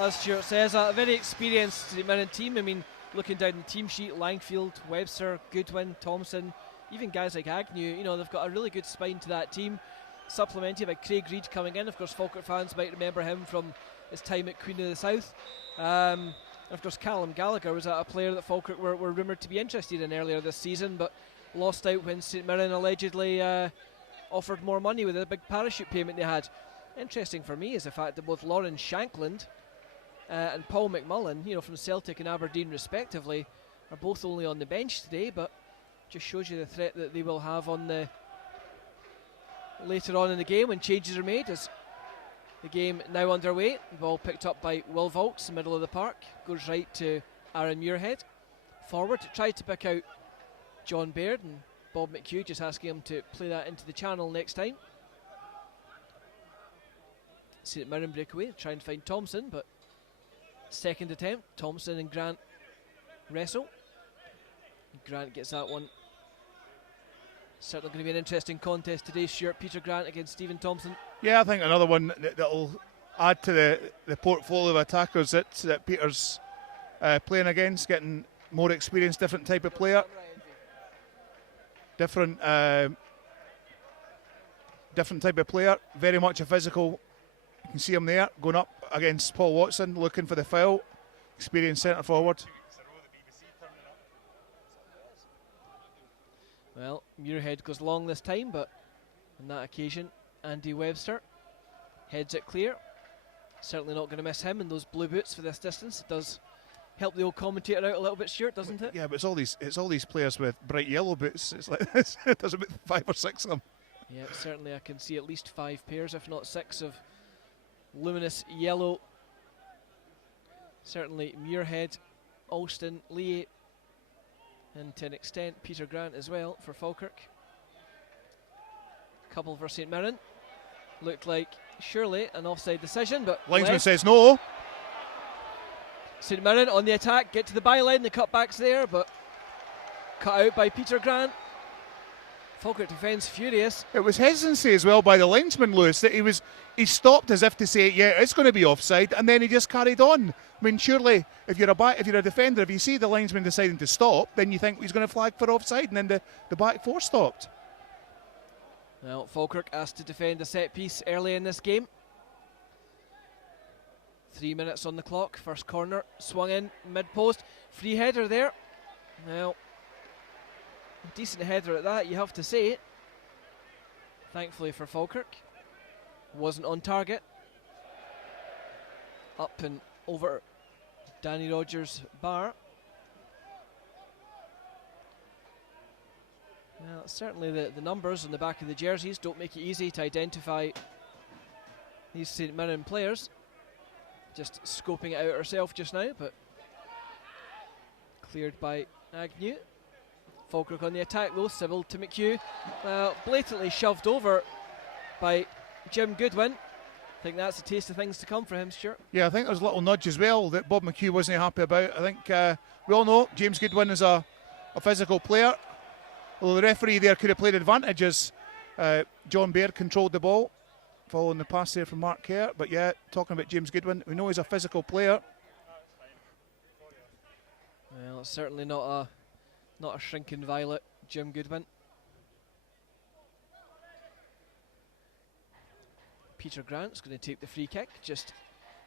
as Stuart says, a very experienced St Mirren team. I mean, looking down the team sheet, Langfield, Webster, Goodwin, Thompson, even guys like Agnew, you know, they've got a really good spine to that team. Supplemented by Craig Reid coming in. Of course, Falkirk fans might remember him from his time at Queen of the South. And of course, Callum Gallagher was a player that Falkirk were rumoured to be interested in earlier this season, but lost out when St Mirren allegedly offered more money with a big parachute payment they had. Interesting for me is the fact that both Lauren Shankland and Paul McMullen, you know, from Celtic and Aberdeen respectively, are both only on the bench today, but just shows you the threat that they will have on the later on in the game when changes are made. As the game now underway, ball picked up by Will Vaults, middle of the park, goes right to Aaron Muirhead. Forward, tried to pick out John Baird, and Bob McHugh just asking him to play that into the channel next time. St Mirren breakaway, try and find Thompson, but second attempt, Thompson and Grant wrestle. Grant gets that one. Certainly going to be an interesting contest today, Stuart. Peter Grant against Stephen Thompson. Yeah, I think another one that'll add to the portfolio of attackers that Peter's playing against, getting more experience, different type of player. Different type of player, very much a physical. You can see him there, going up against Paul Watson, looking for the foul. Experienced centre forward. Well, Muirhead goes long this time, but on that occasion, Andy Webster heads it clear. Certainly not going to miss him in those blue boots for this distance. It does help the old commentator out a little bit, Stuart, doesn't it? Yeah, but it's all these players with bright yellow boots. It's like this. There's about 5 or 6 of them. Yeah, certainly I can see at least 5 pairs, if not 6, of luminous yellow. Certainly Muirhead, Alston, Lee, and to an extent Peter Grant as well for Falkirk. Couple for St Mirren. Looked like surely an offside decision, but linesman says no. St Mirren on the attack, get to the byline, the cutback's there, but cut out by Peter Grant. Falkirk defence furious. It was hesitancy as well by the linesman, Lewis, that he stopped as if to say, yeah, it's going to be offside, and then he just carried on. I mean, surely, if you're a defender, if you see the linesman deciding to stop, then you think he's going to flag for offside, and then the back four stopped. Well, Falkirk asked to defend a set piece early in this game. 3 minutes on the clock. First corner swung in mid post. Free header there. Well, decent header at that, you have to say. Thankfully for Falkirk, wasn't on target. Up and over Danny Rogers' bar. Well, certainly the numbers on the back of the jerseys don't make it easy to identify these St Mirren players. Just scoping it out ourselves just now, but cleared by Agnew. Falkirk on the attack though, Sybil to McHugh. Blatantly shoved over by Jim Goodwin. I think that's a taste of things to come for him, Stuart. Yeah, I think there was a little nudge as well that Bob McHugh wasn't happy about. I think we all know James Goodwin is a physical player. Although the referee there could have played advantage as John Baird controlled the ball, following the pass there from Mark Kerr. But yeah, talking about James Goodwin, we know he's a physical player. Well, it's certainly not a shrinking violet, Jim Goodwin. Peter Grant's going to take the free kick, just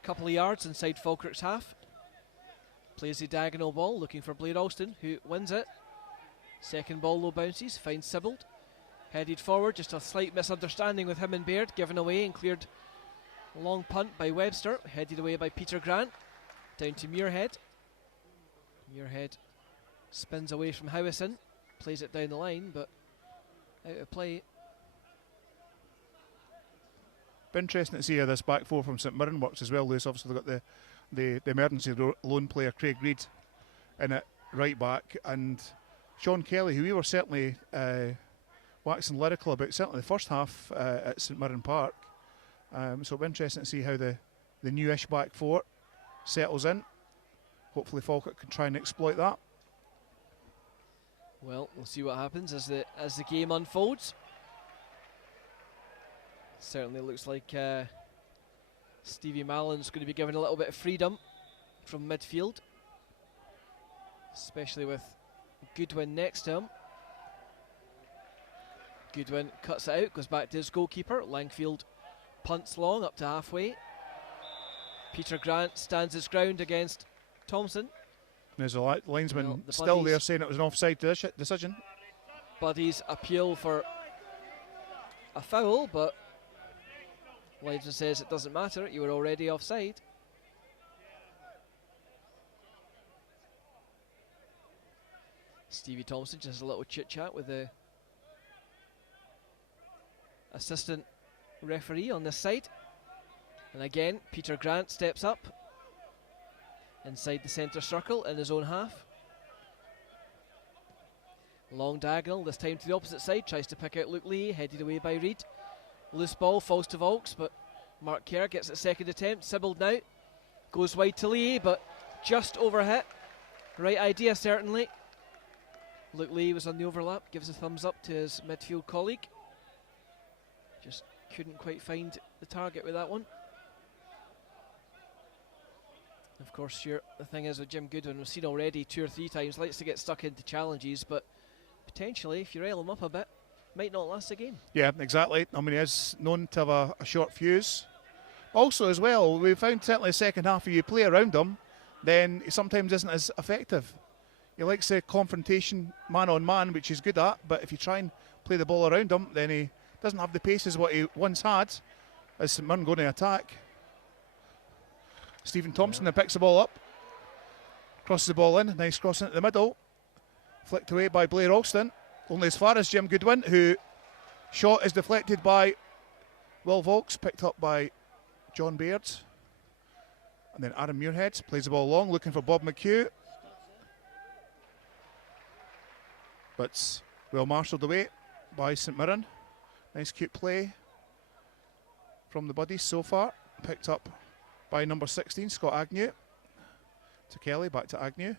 a couple of yards inside Falkirk's half. Plays the diagonal ball, looking for Blair Alston, who wins it. Second ball low bounces, finds Sybil. Headed forward, just a slight misunderstanding with him and Baird, given away and cleared. Long punt by Webster, headed away by Peter Grant. Down to Muirhead. Muirhead spins away from Howison, plays it down the line, but out of play. Be interesting to see how this back four from St Mirren works as well, Lewis. Obviously they've got the emergency loan player Craig Reid in it, right back, and Sean Kelly, who we were certainly waxing lyrical about, certainly the first half at St Mirren Park. So it'll be interesting to see how the newish back four settles in. Hopefully Falkirk can try and exploit that. Well, we'll see what happens as the game unfolds. Certainly looks like Stevie Mallon's going to be given a little bit of freedom from midfield, especially with Goodwin next to him. Goodwin cuts it out, goes back to his goalkeeper. Langfield punts long up to halfway. Peter Grant stands his ground against Thompson. There's a linesman Well, the still there Buddies- saying it was an offside decision. Buddies appeal for a foul, but linesman says it doesn't matter, you were already offside. Stevie Thompson just has a little chit chat with the assistant referee on this side. And again, Peter Grant steps up inside the centre circle in his own half. Long diagonal, this time to the opposite side, tries to pick out Luke Lee, headed away by Reid. Loose ball falls to Volks, but Mark Kerr gets a second attempt. Sibbald now goes wide to Lee, but just overhit. Right idea, certainly. Luke Lee was on the overlap, gives a thumbs up to his midfield colleague. Just couldn't quite find the target with that one. Of course, sure, the thing is with Jim Goodwin, we've seen already 2 or 3 times, likes to get stuck into challenges, but potentially, if you rile him up a bit, might not last the game. Yeah, exactly. I mean, he is known to have a short fuse. Also, as well, we found certainly the second half, if you play around him, then he sometimes isn't as effective. He likes a confrontation man on man, which he's good at, but if you try and play the ball around him, then he doesn't have the pace as what he once had. As St Mirren going to attack. Stephen Thompson then picks the ball up, crosses the ball in, nice cross into the middle, flicked away by Blair Alston, only as far as Jim Goodwin, who shot is deflected by Will Volks, picked up by John Baird. And then Aaron Muirhead plays the ball long, looking for Bob McHugh. But well marshalled away by St Mirren. Nice cute play from the Buddies so far. Picked up by number 16, Scott Agnew. To Kelly, back to Agnew.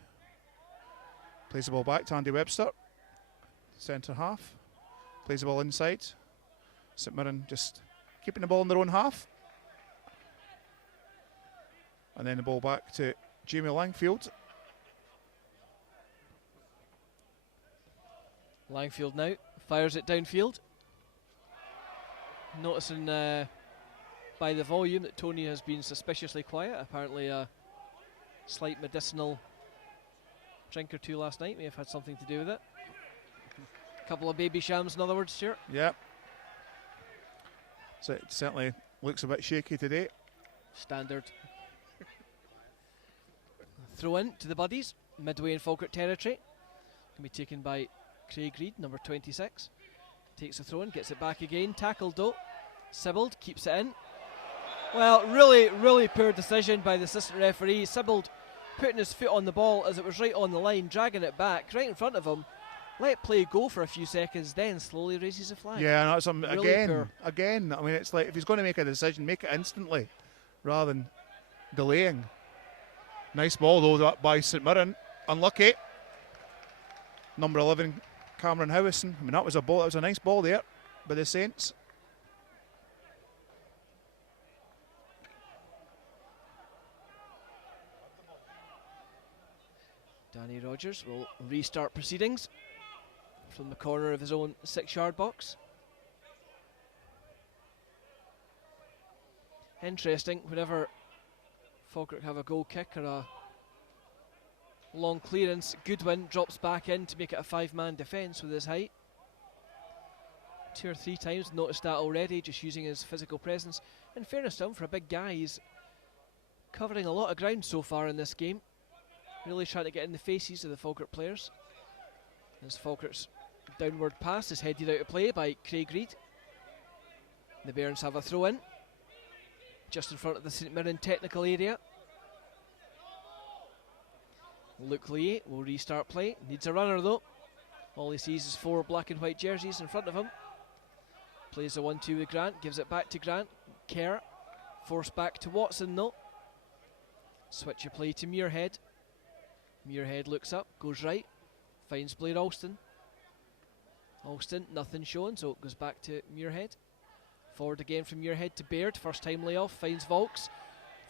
Plays the ball back to Andy Webster. Centre half. Plays the ball inside. St Mirren just keeping the ball in their own half. And then the ball back to Jamie Langfield. Langfield now fires it downfield. Noticing by the volume that Tony has been suspiciously quiet. Apparently a slight medicinal drink or 2 last night may have had something to do with it. A couple of baby shams, in other words, Stuart. Yeah. So it certainly looks a bit shaky today. Standard. Throw in to the Buddies, midway in Falkirk territory. Can be taken by Craig Reid, number 26. Takes the throw in, gets it back again. Tackled though. Sibbald keeps it in. Well, really poor decision by the assistant referee. Sibbald putting his foot on the ball as it was right on the line, dragging it back right in front of him. Let play go for a few seconds, then slowly raises a flag. Yeah, no, it's Really poor. again. I mean, it's like if he's going to make a decision, make it instantly, rather than delaying. Nice ball though by St Mirren. Unlucky. Number 11, Cameron Howison. I mean, that was a nice ball there by the Saints. Danny Rogers will restart proceedings from the corner of his own 6-yard box. Interesting, whenever Falkirk have a goal kick or a long clearance, Goodwin drops back in to make it a 5-man defence with his height. 2 or 3 times noticed that already, just using his physical presence. In fairness to him, for a big guy, he's covering a lot of ground so far in this game. Really trying to get in the faces of the Falkirk players. As Falkirk's downward pass is headed out of play by Craig Reid. The Bairns have a throw in, just in front of the St Mirren technical area. Luke Lee will restart play. Needs a runner though. All he sees is 4 black and white jerseys in front of him. Plays a 1-2 with Grant, gives it back to Grant. Kerr, forced back to Watson though. Switch of play to Muirhead. Muirhead looks up, goes right, finds Blair Alston. Alston, nothing shown, so it goes back to Muirhead. Forward again from Muirhead to Baird, first time layoff, finds Volks.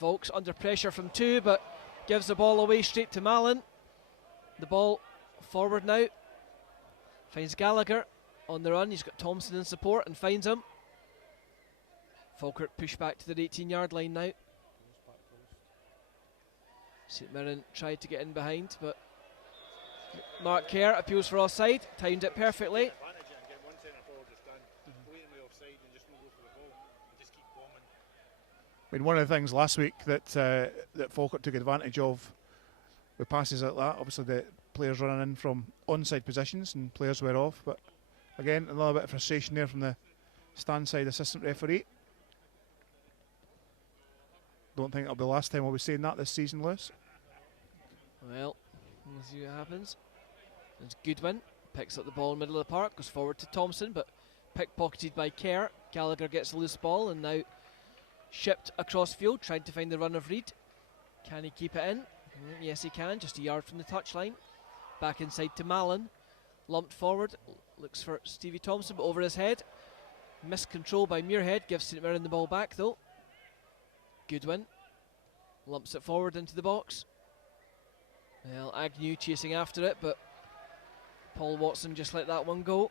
Volks under pressure from 2, but gives the ball away straight to Mallon. The ball forward now. Finds Gallagher on the run. He's got Thompson in support and finds him. Falkirk push back to their 18-yard line now. St Mirren tried to get in behind, but Mark Kerr appeals for offside, timed it perfectly. I mean, one of the things last week that that Falkirk took advantage of with passes like that, obviously the players running in from onside positions and players were off, but again, another bit of frustration there from the stand side assistant referee. Don't think it'll be the last time I'll be saying that this season, Lewis. Well, we'll see what happens. It's Goodwin, picks up the ball in the middle of the park, goes forward to Thompson, but pickpocketed by Kerr. Gallagher gets a loose ball and now shipped across field, tried to find the run of Reid. Can he keep it in? Yes, he can, just a yard from the touchline. Back inside to Mallon. Lumped forward, looks for Stevie Thompson, but over his head. Missed control by Muirhead, gives St Mirren the ball back though. Goodwin lumps it forward into the box. Well, Agnew chasing after it, but Paul Watson just let that one go.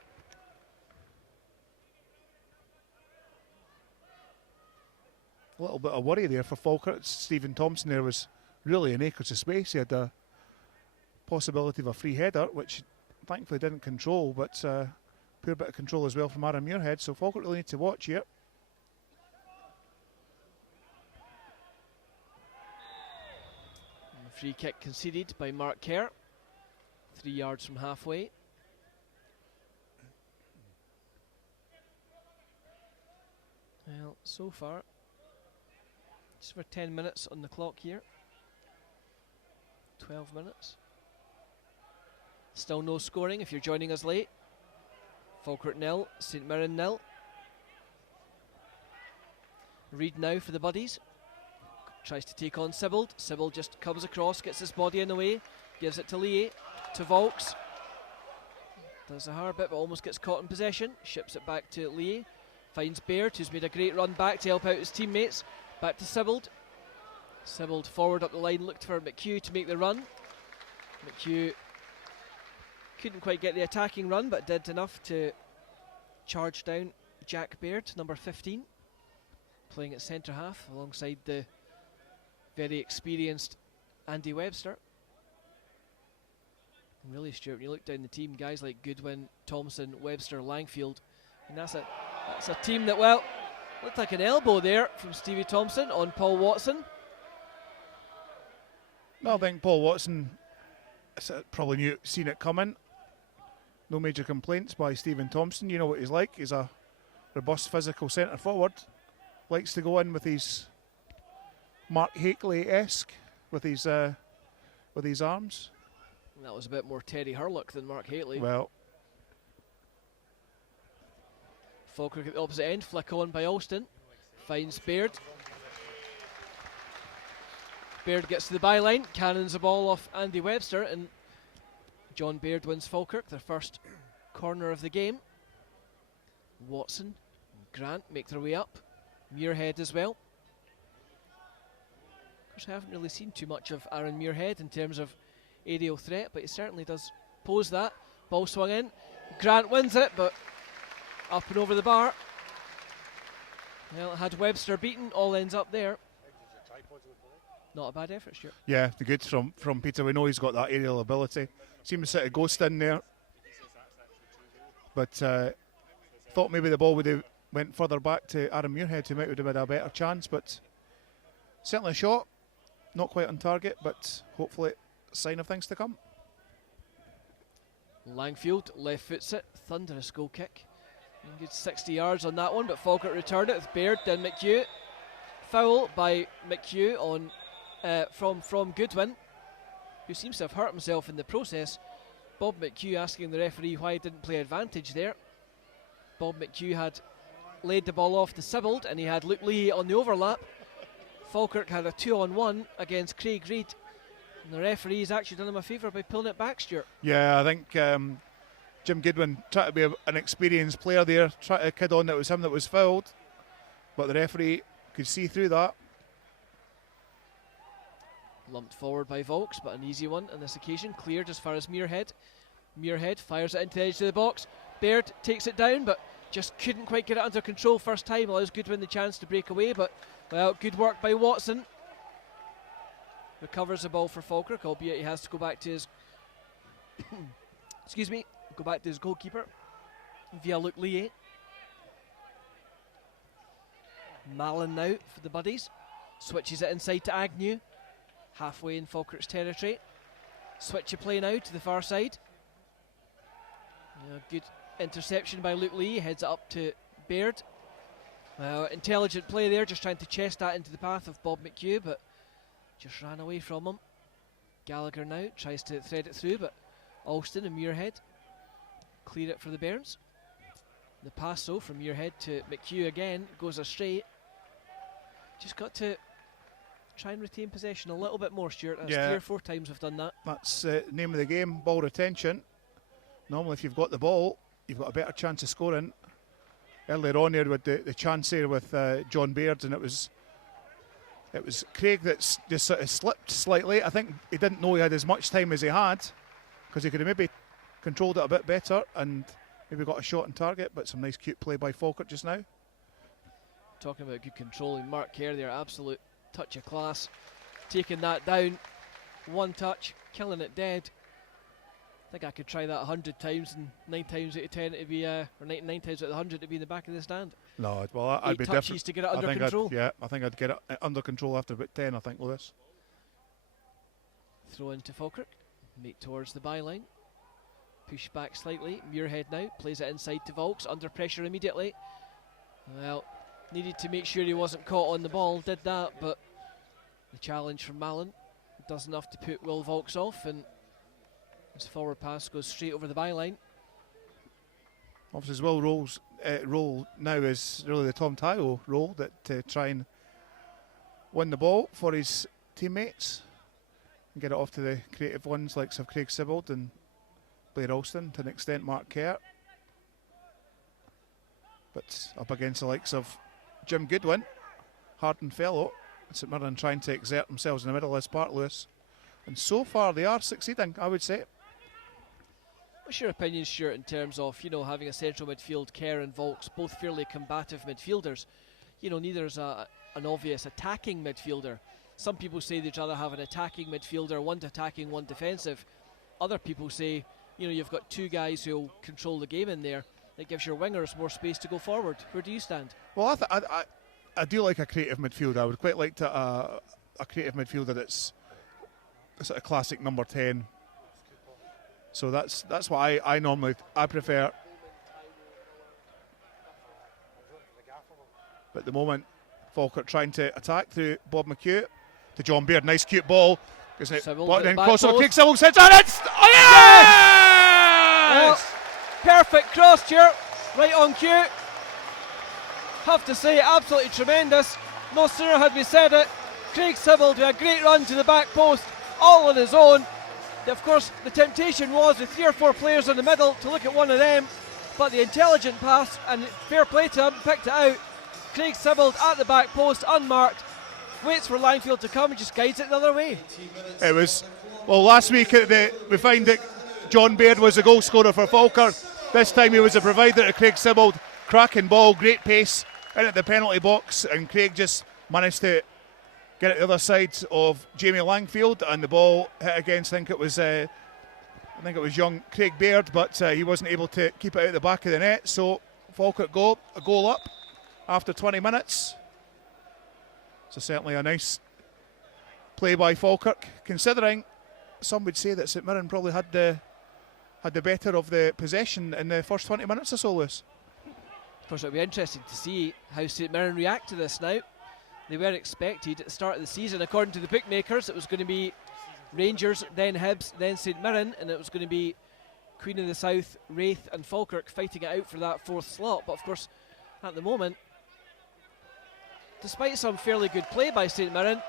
A little bit of worry there for Falkirk. Stephen Thompson there was really in acres of space. He had a possibility of a free header, which thankfully didn't control, but poor bit of control as well from Aaron Muirhead, so Falkirk really need to watch here. Free kick conceded by Mark Kerr, 3 yards from halfway. Well, so far, just for 10 minutes on the clock here. 12 minutes. Still no scoring if you're joining us late. Falkirk 0, St Mirren 0. Reid now for the Buddies. Tries to take on Sibbald. Sibbald just comes across, gets his body in the way, gives it to Lee, to Volks. Does a hard bit but almost gets caught in possession. Ships it back to Lee. Finds Baird, who's made a great run back to help out his teammates. Back to Sibbald. Sibbald forward up the line, looked for McHugh to make the run. McHugh couldn't quite get the attacking run, but did enough to charge down Jack Baird, number 15, playing at centre half alongside the very experienced Andy Webster. And really, Stuart, when you look down the team, guys like Goodwin, Thompson, Webster, Langfield, and that's a team that, well, looked like an elbow there from Stevie Thompson on Paul Watson. Well, I think Paul Watson probably seen it coming. No major complaints by Stephen Thompson. You know what he's like. He's a robust physical centre forward. Likes to go in with his Mark Hakeley-esque with his arms. That was a bit more Terry Hurlock than Mark Hakeley. Well, Falkirk at the opposite end, flick on by Alston. Finds Baird. Baird gets to the byline, cannons the ball off Andy Webster, and John Baird wins Falkirk, their first corner of the game. Watson and Grant make their way up. Muirhead as well. Of course, I haven't really seen too much of Aaron Muirhead in terms of aerial threat, but he certainly does pose that. Ball swung in. Grant wins it, but up and over the bar. Well, had Webster beaten, all ends up there. Not a bad effort, Stuart. yeah, the goods from Peter. We know he's got that aerial ability. Seems to set a ghost in there. But thought maybe the ball would have went further back to Aaron Muirhead, who might have had a better chance, but certainly a shot. Not quite on target, but hopefully a sign of things to come. Langfield left foots it, thunderous goal kick. And good 60 yards on that one, but Falkirk returned it with Baird, then McHugh. Foul by McHugh on from Goodwin, who seems to have hurt himself in the process. Bob McHugh asking the referee why he didn't play advantage there. Bob McHugh had laid the ball off to Sibbald and he had Luke Lee on the overlap. Falkirk had a 2-on-1 against Craig Reid, and the referee's actually done him a favour by pulling it back, Stuart. Yeah, I think Jim Goodwin tried to be an experienced player there, tried to kid on that it was him that was fouled, but the referee could see through that. Lumped forward by Volks, but an easy one on this occasion. Cleared as far as Muirhead. Muirhead fires it into the edge of the box. Baird takes it down, but just couldn't quite get it under control first time. Allows Goodwin the chance to break away, but well, good work by Watson. Recovers the ball for Falkirk, albeit he has to go back to his go back to his goalkeeper via Luke Lee. Mallon now for the Buddies. Switches it inside to Agnew. Halfway in Falkirk's territory. Switch of play now to the far side. Good interception by Luke Lee. Heads it up to Baird. Intelligent play there, just trying to chest that into the path of Bob McHugh, but just ran away from him. Gallagher now tries to thread it through, but Alston and Muirhead clear it for the Bairns. The pass though from Muirhead to McHugh again goes astray. Just got to try and retain possession a little bit more, Stuart. That's 3 or 4 times we've done that. That's the name of the game, ball retention. Normally if you've got the ball, you've got a better chance of scoring. Earlier on there with the chance there with John Baird, and it was Craig that's just sort of slipped slightly. I think he didn't know he had as much time as he had, because he could have maybe controlled it a bit better and maybe got a shot on target, but some nice cute play by Falkirk just now. Talking about good controlling, Mark Kerr there, absolute touch of class. Taking that down, one touch, killing it dead. I think I could try that 100 times, and 9 times out of 10 it'd be, or 9 times out of 100 it'd be in the back of the stand. No, well, I'd be touches different to get it under control. I think I'd get it under control after about 10, I think, Lewis. Throw into Falkirk, mate towards the byline. Push back slightly, Muirhead now, plays it inside to Volks, under pressure immediately. Well, needed to make sure he wasn't caught on the ball, did that, but the challenge from Mallon does enough to put Will Volks off, and his forward pass goes straight over the byline. Obviously, as Will Roll's role now is really the Tom Tyo role, that to try and win the ball for his teammates and get it off to the creative ones like Sir Craig Sibbald and Blair Alston, to an extent Mark Kerr. But up against the likes of Jim Goodwin, hardened fellow, St Mirren trying to exert themselves in the middle of this part, Lewis. And so far they are succeeding, I would say. What's your opinion, Stuart, in terms of, having a central midfield, Kerr and Volks, both fairly combative midfielders? Neither is an obvious attacking midfielder. Some people say they'd rather have an attacking midfielder, one attacking, one defensive. Other people say, you've got 2 guys who'll control the game in there. That gives your wingers more space to go forward. Where do you stand? Well, I do like a creative midfielder. I would quite like to a creative midfielder that's a sort of classic number 10. So that's what I normally prefer. But at the moment, Falkirk trying to attack through Bob McHugh to John Baird. Nice cute ball. Then crossover, Craig Sibbald sits on it. Oh yes! Well, perfect cross, Stuart. Right on cue. Have to say, absolutely tremendous. No sooner had we said it, Craig Sibbald with a great run to the back post, all on his own. Of course, the temptation was with 3 or 4 players in the middle to look at one of them, but the intelligent pass, and fair play to him, picked it out. Craig Sibbald at the back post, unmarked, waits for Langfield to come and just guides it the other way. It was, well, last week we find that John Baird was the goal scorer for Falkirk. This time he was a provider to Craig Sibbald. Cracking ball, great pace in at the penalty box, and Craig just managed to get it the other side of Jamie Langfield, and the ball hit against, I think it was young Craig Baird, but he wasn't able to keep it out the back of the net. So Falkirk a goal up after 20 minutes. So certainly a nice play by Falkirk, considering some would say that St Mirren probably had the better of the possession in the first 20 minutes or so, Lewis. Of course, it'll be interesting to see how St Mirren react to this now. They were expected at the start of the season, according to the bookmakers, it was going to be Rangers, then Hibs, then St Mirren, and it was going to be Queen of the South, Raith and Falkirk fighting it out for that 4th slot. But of course, at the moment, despite some fairly good play by St Mirren,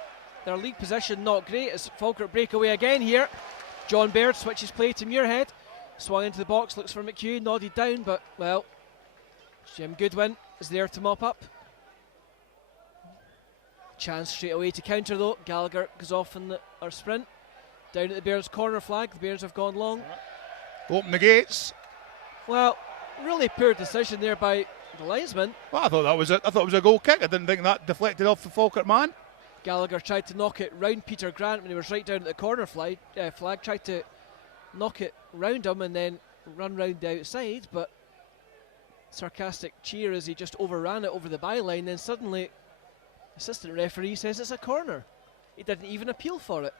their league position not great as Falkirk break away again here. John Baird switches play to Muirhead, swung into the box, looks for McHugh, nodded down, but well, Jim Goodwin is there to mop up. chance straight away to counter though. Gallagher goes off in our sprint. Down at the Bears corner flag. The Bears have gone long. Open the gates. Well, really poor decision there by the linesman. Well, I thought it was a goal kick. I didn't think that deflected off the Falkirk man. Gallagher tried to knock it round Peter Grant when he was right down at the corner flag. Tried to knock it round him and then run round the outside, but sarcastic cheer as he just overran it over the byline. Then suddenly, assistant referee says it's a corner. He didn't even appeal for it.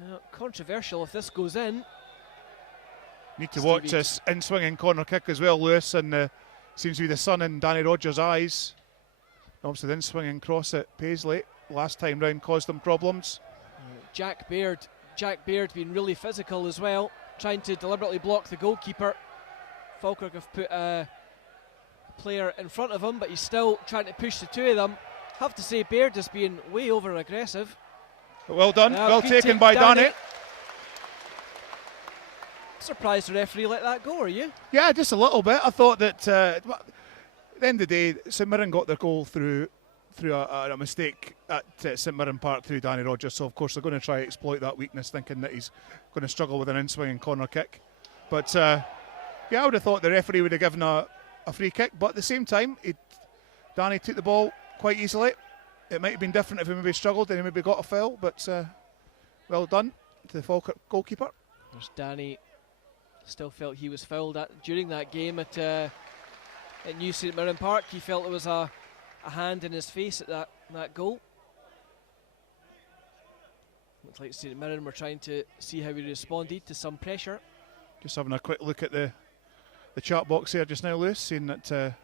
Now, controversial if this goes in. Need to watch this in-swinging corner kick as well, Lewis, and seems to be the sun in Danny Rogers' eyes. Obviously, the in-swinging cross at Paisley last time round caused them problems. Jack Baird being really physical as well, trying to deliberately block the goalkeeper. Falkirk have put a player in front of him, but he's still trying to push the two of them. Have to say, Baird is being way over aggressive. Well done, well taken by Danny. Surprised the referee let that go, are you? Yeah, just a little bit. I thought that at the end of the day, St Mirren got their goal through a mistake at St Mirren Park through Danny Rogers, so of course they're going to try to exploit that weakness, thinking that he's going to struggle with an in-swinging corner kick. But yeah, I would have thought the referee would have given a free kick, but at the same time, Danny took the ball quite easily. It might have been different if he maybe struggled and he maybe got a foul, but well done to the Falkirk goalkeeper. There's Danny. Still felt he was fouled during that game at New St Mirren Park. He felt there was a hand in his face at that goal. Looks like St Mirren were trying to see how he responded to some pressure. Just having a quick look at the chat box here just now, Lewis, seeing that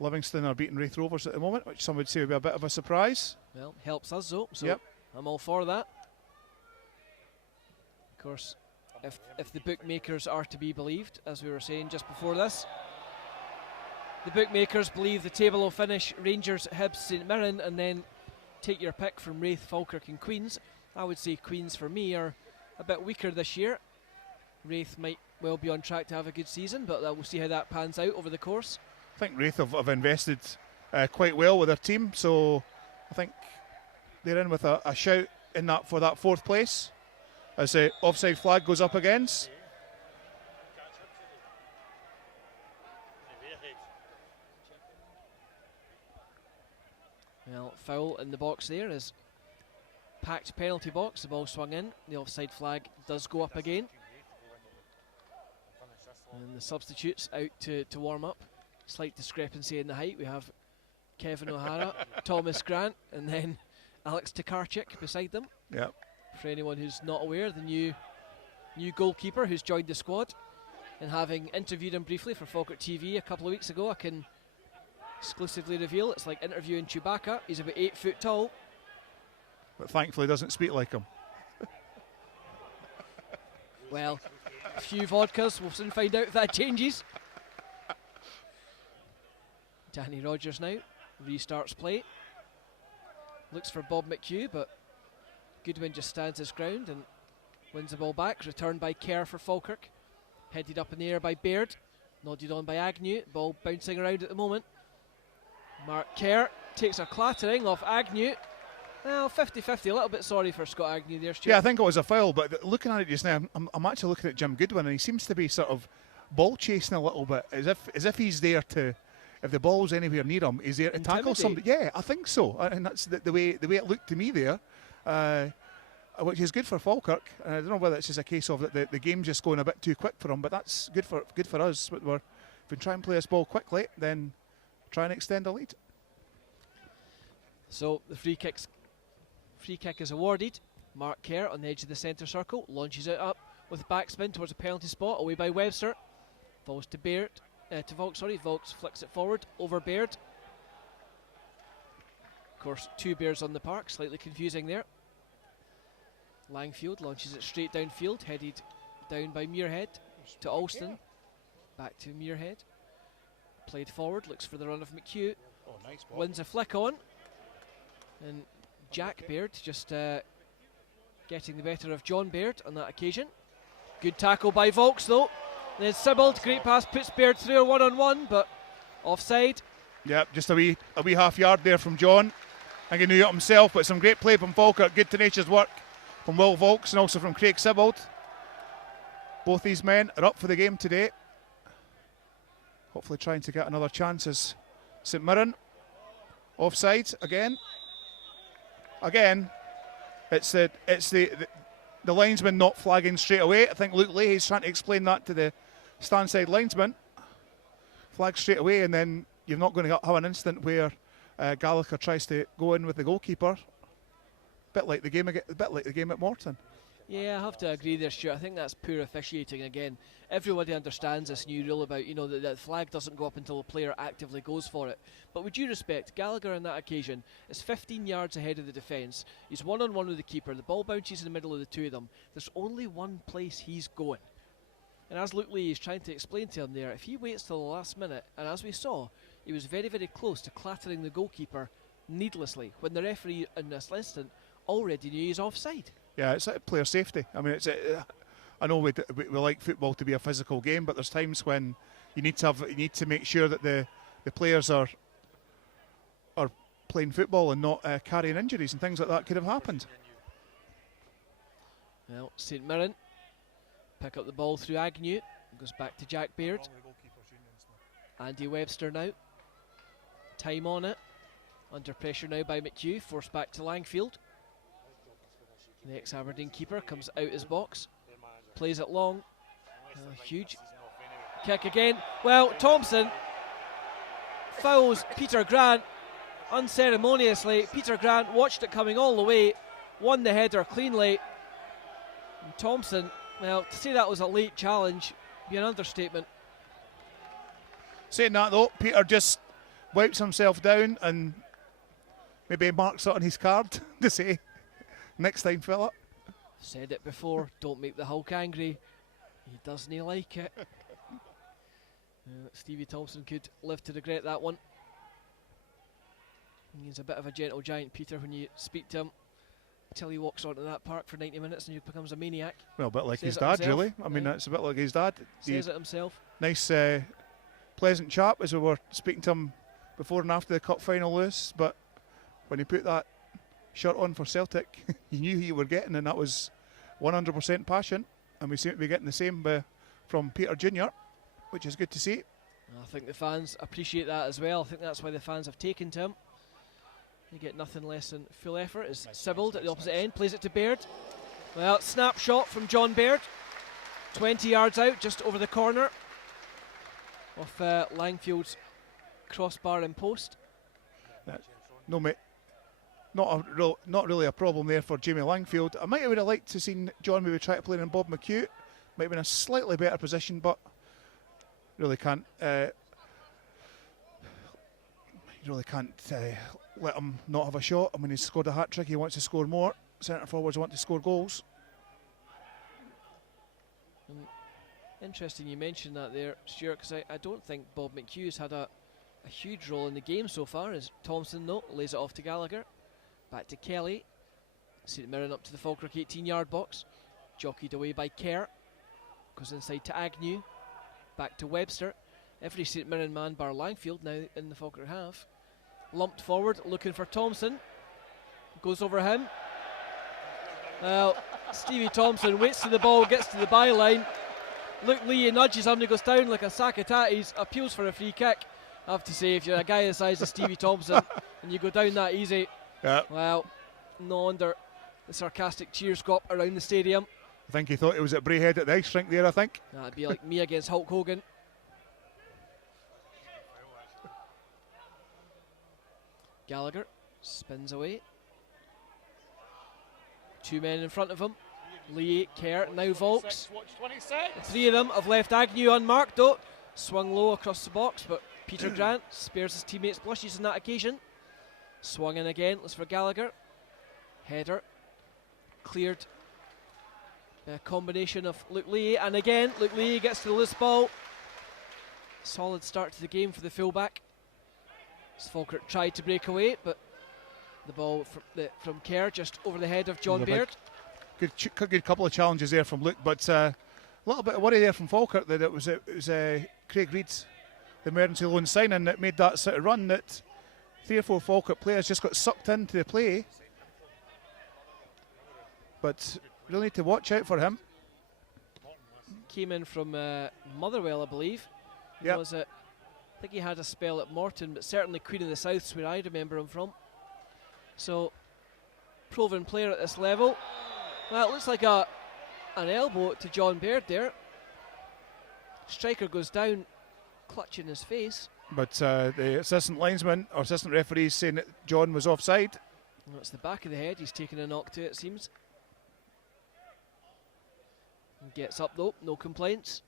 Livingston are beating Raith Rovers at the moment, which some would say would be a bit of a surprise. Well, helps us though, so yep. I'm all for that. Of course, if the bookmakers are to be believed, as we were saying just before this, the bookmakers believe the table will finish Rangers, Hibs, St Mirren, and then take your pick from Raith, Falkirk and Queens. I would say Queens for me are a bit weaker this year. Raith might well be on track to have a good season, but we'll see how that pans out over the course. I think Raith have invested quite well with their team, so I think they're in with a shout in that for that fourth place as the offside flag goes up against. Well, foul in the box there is packed penalty box. The ball swung in. The offside flag does go up again. And the substitutes out to warm up. Slight discrepancy in the height. We have Kevin O'Hara, Thomas Grant, and then Alex Tokarczyk beside them. Yep. For anyone who's not aware, the new goalkeeper who's joined the squad. And having interviewed him briefly for Falkirk TV a couple of weeks ago, I can exclusively reveal it's like interviewing Chewbacca. He's about 8 foot tall. But thankfully doesn't speak like him. Well, a few vodkas, we'll soon find out if that changes. Danny Rogers now restarts play. Looks for Bob McHugh, but Goodwin just stands his ground and wins the ball back. Returned by Kerr for Falkirk. Headed up in the air by Baird. Nodded on by Agnew. Ball bouncing around at the moment. Mark Kerr takes a clattering off Agnew. Well, 50-50, a little bit sorry for Scott Agnew there, Stuart. Yeah, I think it was a foul, but looking at it just now, I'm actually looking at Jim Goodwin, and he seems to be sort of ball chasing a little bit, as if he's there to, if the ball's anywhere near him, he's there to tackle somebody. Yeah, I think so, and that's the way it looked to me there, which is good for Falkirk. I don't know whether it's just a case of that the game's just going a bit too quick for him, but that's good for us. If we try and play this ball quickly, then try and extend the lead. So the free kick is awarded. Mark Kerr on the edge of the centre circle, launches it up with backspin towards a penalty spot, away by Webster. Falls to Baird, to Volks, sorry. Volks flicks it forward over Baird. Of course, two Bears on the park, slightly confusing there. Langfield launches it straight downfield, headed down by Muirhead to Alston. Back to Muirhead. Played forward, looks for the run of McHugh. Oh, nice ball. Wins a flick on. And Jack Baird just getting the better of John Baird on that occasion. Good tackle by Volks though. Then Sibbald, great pass, puts Baird through a one-on-one, but offside. Yep, just a wee half yard there from John. I think he knew it himself, but some great play from Falkirk. Good tenacious work from Will Volks and also from Craig Sibbald. Both these men are up for the game today. Hopefully trying to get another chance as St Mirren. Offside again. Again, it's the linesman not flagging straight away. I think Luke Leahy's trying to explain that to the stand-side linesman. Flag straight away, and then you're not going to have an instant where Gallagher tries to go in with the goalkeeper. Bit like the game at Morton. Yeah, I have to agree there, Stuart. I think that's poor officiating again. Everybody understands this new rule about, that the flag doesn't go up until the player actively goes for it. But with due respect, Gallagher on that occasion is 15 yards ahead of the defence. He's one-on-one with the keeper. The ball bounces in the middle of the two of them. There's only one place he's going. And as Luke Lee is trying to explain to him there, if he waits till the last minute, and as we saw, he was very, very close to clattering the goalkeeper needlessly when the referee in this instant already knew he's offside. Yeah, it's like player safety. I mean, I know we like football to be a physical game, but there's times when you need to make sure that the players are playing football and not carrying injuries, and things like that could have happened. Well, St Mirren pick up the ball through Agnew. Goes back to Jack Baird. Andy Webster now. Time on it. Under pressure now by McHugh. Forced back to Langfield. The ex-Aberdeen keeper comes out his box. Plays it long. Huge kick again. Well, Thompson fouls Peter Grant unceremoniously. Peter Grant watched it coming all the way. Won the header cleanly. And Thompson, well, to say that was a late challenge would be an understatement. Saying that though, Peter just wipes himself down and maybe marks it on his card to say, next time, fella. Said it before, don't make the Hulk angry. He doesn't like it. Stevie Thompson could live to regret that one. He's a bit of a gentle giant, Peter, when you speak to him. Till he walks onto that park for 90 minutes and he becomes a maniac. Well, a bit like his dad, really. I mean, that's a bit like his dad. Says it himself. Nice, pleasant chap, as we were speaking to him before and after the cup final, Lewis. But when he put that shirt on for Celtic, you knew who you were getting, and that was 100% passion. And we seem to be getting the same from Peter Jr., which is good to see. I think the fans appreciate that as well. I think that's why the fans have taken to him. You get nothing less than full effort. As Sibbald at the opposite end plays it to Baird. Well, snapshot from John Baird. 20 yards out, just over the corner of Langfield's crossbar and post. No, mate. Not really a problem there for Jamie Langfield. I might have liked to see John maybe try to play in Bob McHugh. Might have been a slightly better position, but really can't. You really can't let him not have a shot. I mean, he's scored a hat trick. He wants to score more. Centre forwards want to score goals. Interesting you mentioned that there, Stuart, because I don't think Bob McHugh's had a huge role in the game so far. As Thompson, though, lays it off to Gallagher. Back to Kelly. St Mirren up to the Falkirk 18-yard box. Jockeyed away by Kerr. Goes inside to Agnew. Back to Webster. Every St Mirren man bar Langfield now in the Falkirk half. Lumped forward, looking for Thompson. Goes over him. Well, Stevie Thompson waits till the ball gets to the byline. Luke Lee nudges him and he goes down like a sack of tatties. Appeals for a free kick. I have to say, if you're a guy the size of Stevie Thompson and you go down that easy, well, no wonder the sarcastic cheers go up around the stadium. I think he thought he was at Braehead at the ice rink there, I think. That'd be like me against Hulk Hogan. Gallagher spins away. Two men in front of him. Lee, Kerr, now Volks. The three of them have left Agnew unmarked though. Swung low across the box, but Peter Grant spares his teammates blushes on that occasion. Swung in again, looks for Gallagher. Header. Cleared. A combination of Luke Lee, and again, Luke Lee gets to the loose ball. Solid start to the game for the fullback. Falkirk tried to break away, but the ball from Kerr just over the head of John Baird. Good couple of challenges there from Luke, but a little bit of worry there from Falkirk that it was Craig Reid the emergency loan signing that made that sort of run that 3 or 4 Falkirk players just got sucked into the play. But really need to watch out for him. Came in from Motherwell, I believe. Yep. I think he had a spell at Morton, but certainly Queen of the South's where I remember him from. So, proven player at this level. Well, it looks like an elbow to John Baird there. Striker goes down, clutching his face. But the assistant linesman or assistant referee is saying that John was offside. Well, it's the back of the head. He's taken a knock to it seems. Gets up though, no complaints.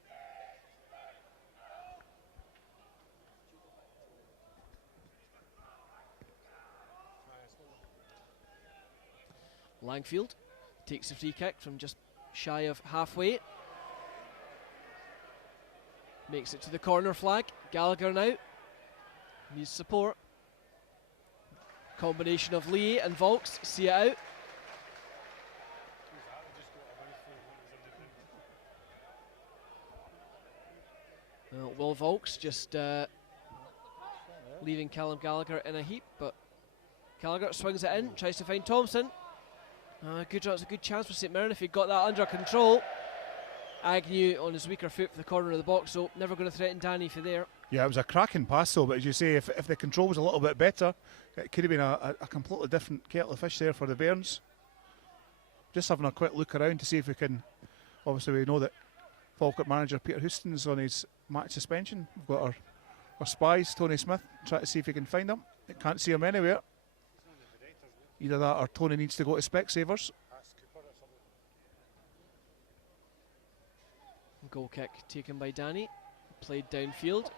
Langfield takes the free kick from just shy of halfway. Makes it to the corner flag. Gallagher now needs support. Combination of Lee and Volks see it out. Will Volks just leaving Callum Gallagher in a heap, but Gallagher swings it in, tries to find Thompson. It's a good chance for St Mirren if he got that under control. Agnew on his weaker foot for the corner of the box, so never going to threaten Danny for there. Yeah, it was a cracking pass though, but as you say, if the control was a little bit better, it could have been a completely different kettle of fish there for the Bairns. Just having a quick look around to see if we can, obviously we know that Falkirk manager Peter Houston's on his match suspension. We've got our spies, Tony Smith, try to see if we can find him. Can't see him anywhere. Either that or Tony needs to go to Specsavers. Goal kick taken by Danny, played downfield.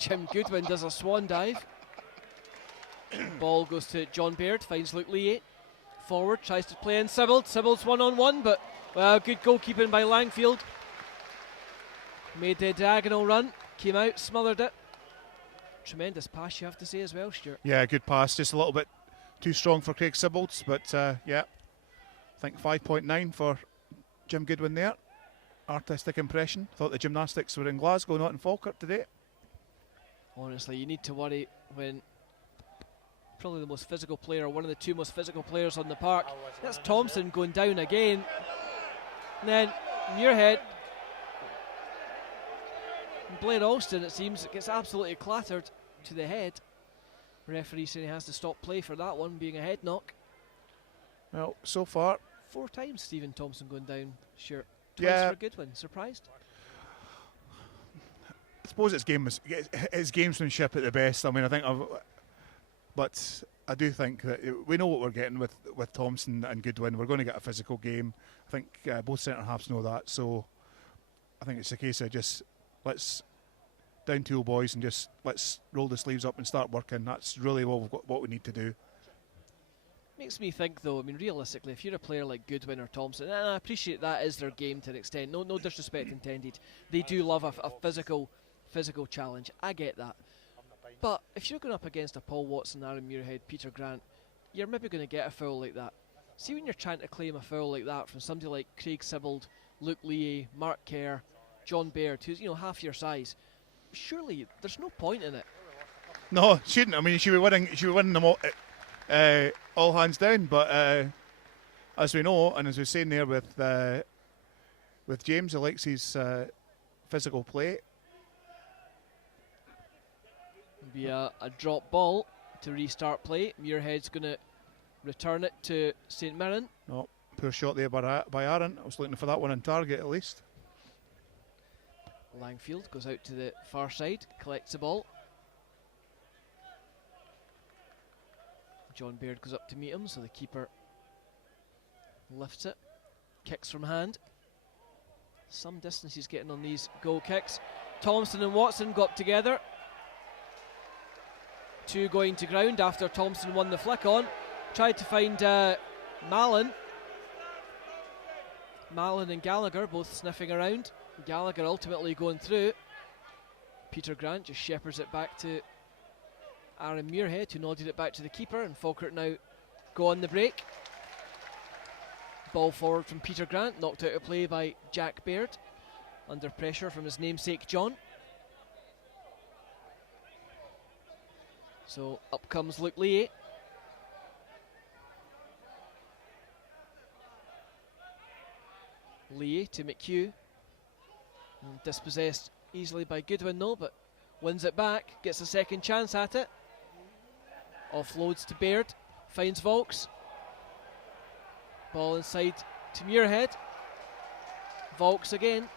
Jim Goodwin does a swan dive. Ball goes to John Baird, finds Luke Lee. Forward, tries to play in Sybil. Sybil's 1-on-1, but good goalkeeping by Langfield. Made the diagonal run, came out, smothered it. Tremendous pass, you have to say as well, Stuart. Yeah, good pass, just a little bit too strong for Craig Sybilds, but yeah, I think 5.9 for Jim Goodwin there. Artistic impression. Thought the gymnastics were in Glasgow, not in Falkirk today. Honestly, you need to worry when probably the most physical player, one of the 2 most physical players on the park. That's Thompson going down again. And then Muirhead. Blair Alston, it seems, gets absolutely clattered to the head. Referee saying he has to stop play for that one, being a head knock. Well, so far 4 times Stephen Thompson going down. Sure. Twice for Goodwin. Surprised? I suppose it's gamesmanship at the best. I mean, but I do think that we know what we're getting with Thompson and Goodwin. We're going to get a physical game. I think both centre halves know that. So I think it's a case of just let's down 2 boys and just let's roll the sleeves up and start working. That's really what we need to do. Makes me think though, I mean realistically, if you're a player like Goodwin or Thompson, and I appreciate that is their game to an extent, no disrespect intended, they do love a physical challenge, I get that. But if you're going up against a Paul Watson, Aaron Muirhead, Peter Grant, you're maybe going to get a foul like that. See when you're trying to claim a foul like that from somebody like Craig Sybild, Luke Lee, Mark Kerr, John Baird, who's half your size, surely there's no point in it. No, shouldn't. I mean, she would winning them all hands down. But as we know, and as we're saying there with James, he likes his physical play. Be a drop ball to restart play. Muirhead's going to return it to St Mirren. No, poor shot there by Aaron. I was looking for that one on target at least. Langfield goes out to the far side, collects the ball. John Baird goes up to meet him, so the keeper lifts it, kicks from hand. Some distance he's getting on these goal kicks. Thompson and Watson go up together. 2 going to ground after Thompson won the flick on. Tried to find Mallon and Gallagher both sniffing around. Gallagher ultimately going through. Peter Grant just shepherds it back to Aaron Muirhead, who nodded it back to the keeper, and Falkirk now go on the break. Ball forward from Peter Grant, knocked out of play by Jack Baird, under pressure from his namesake John. So up comes Luke Lee. Lee to McHugh. And dispossessed easily by Goodwin though, but wins it back, gets a second chance at it. Offloads to Baird, finds Volks. Ball inside to Muirhead. Volks again.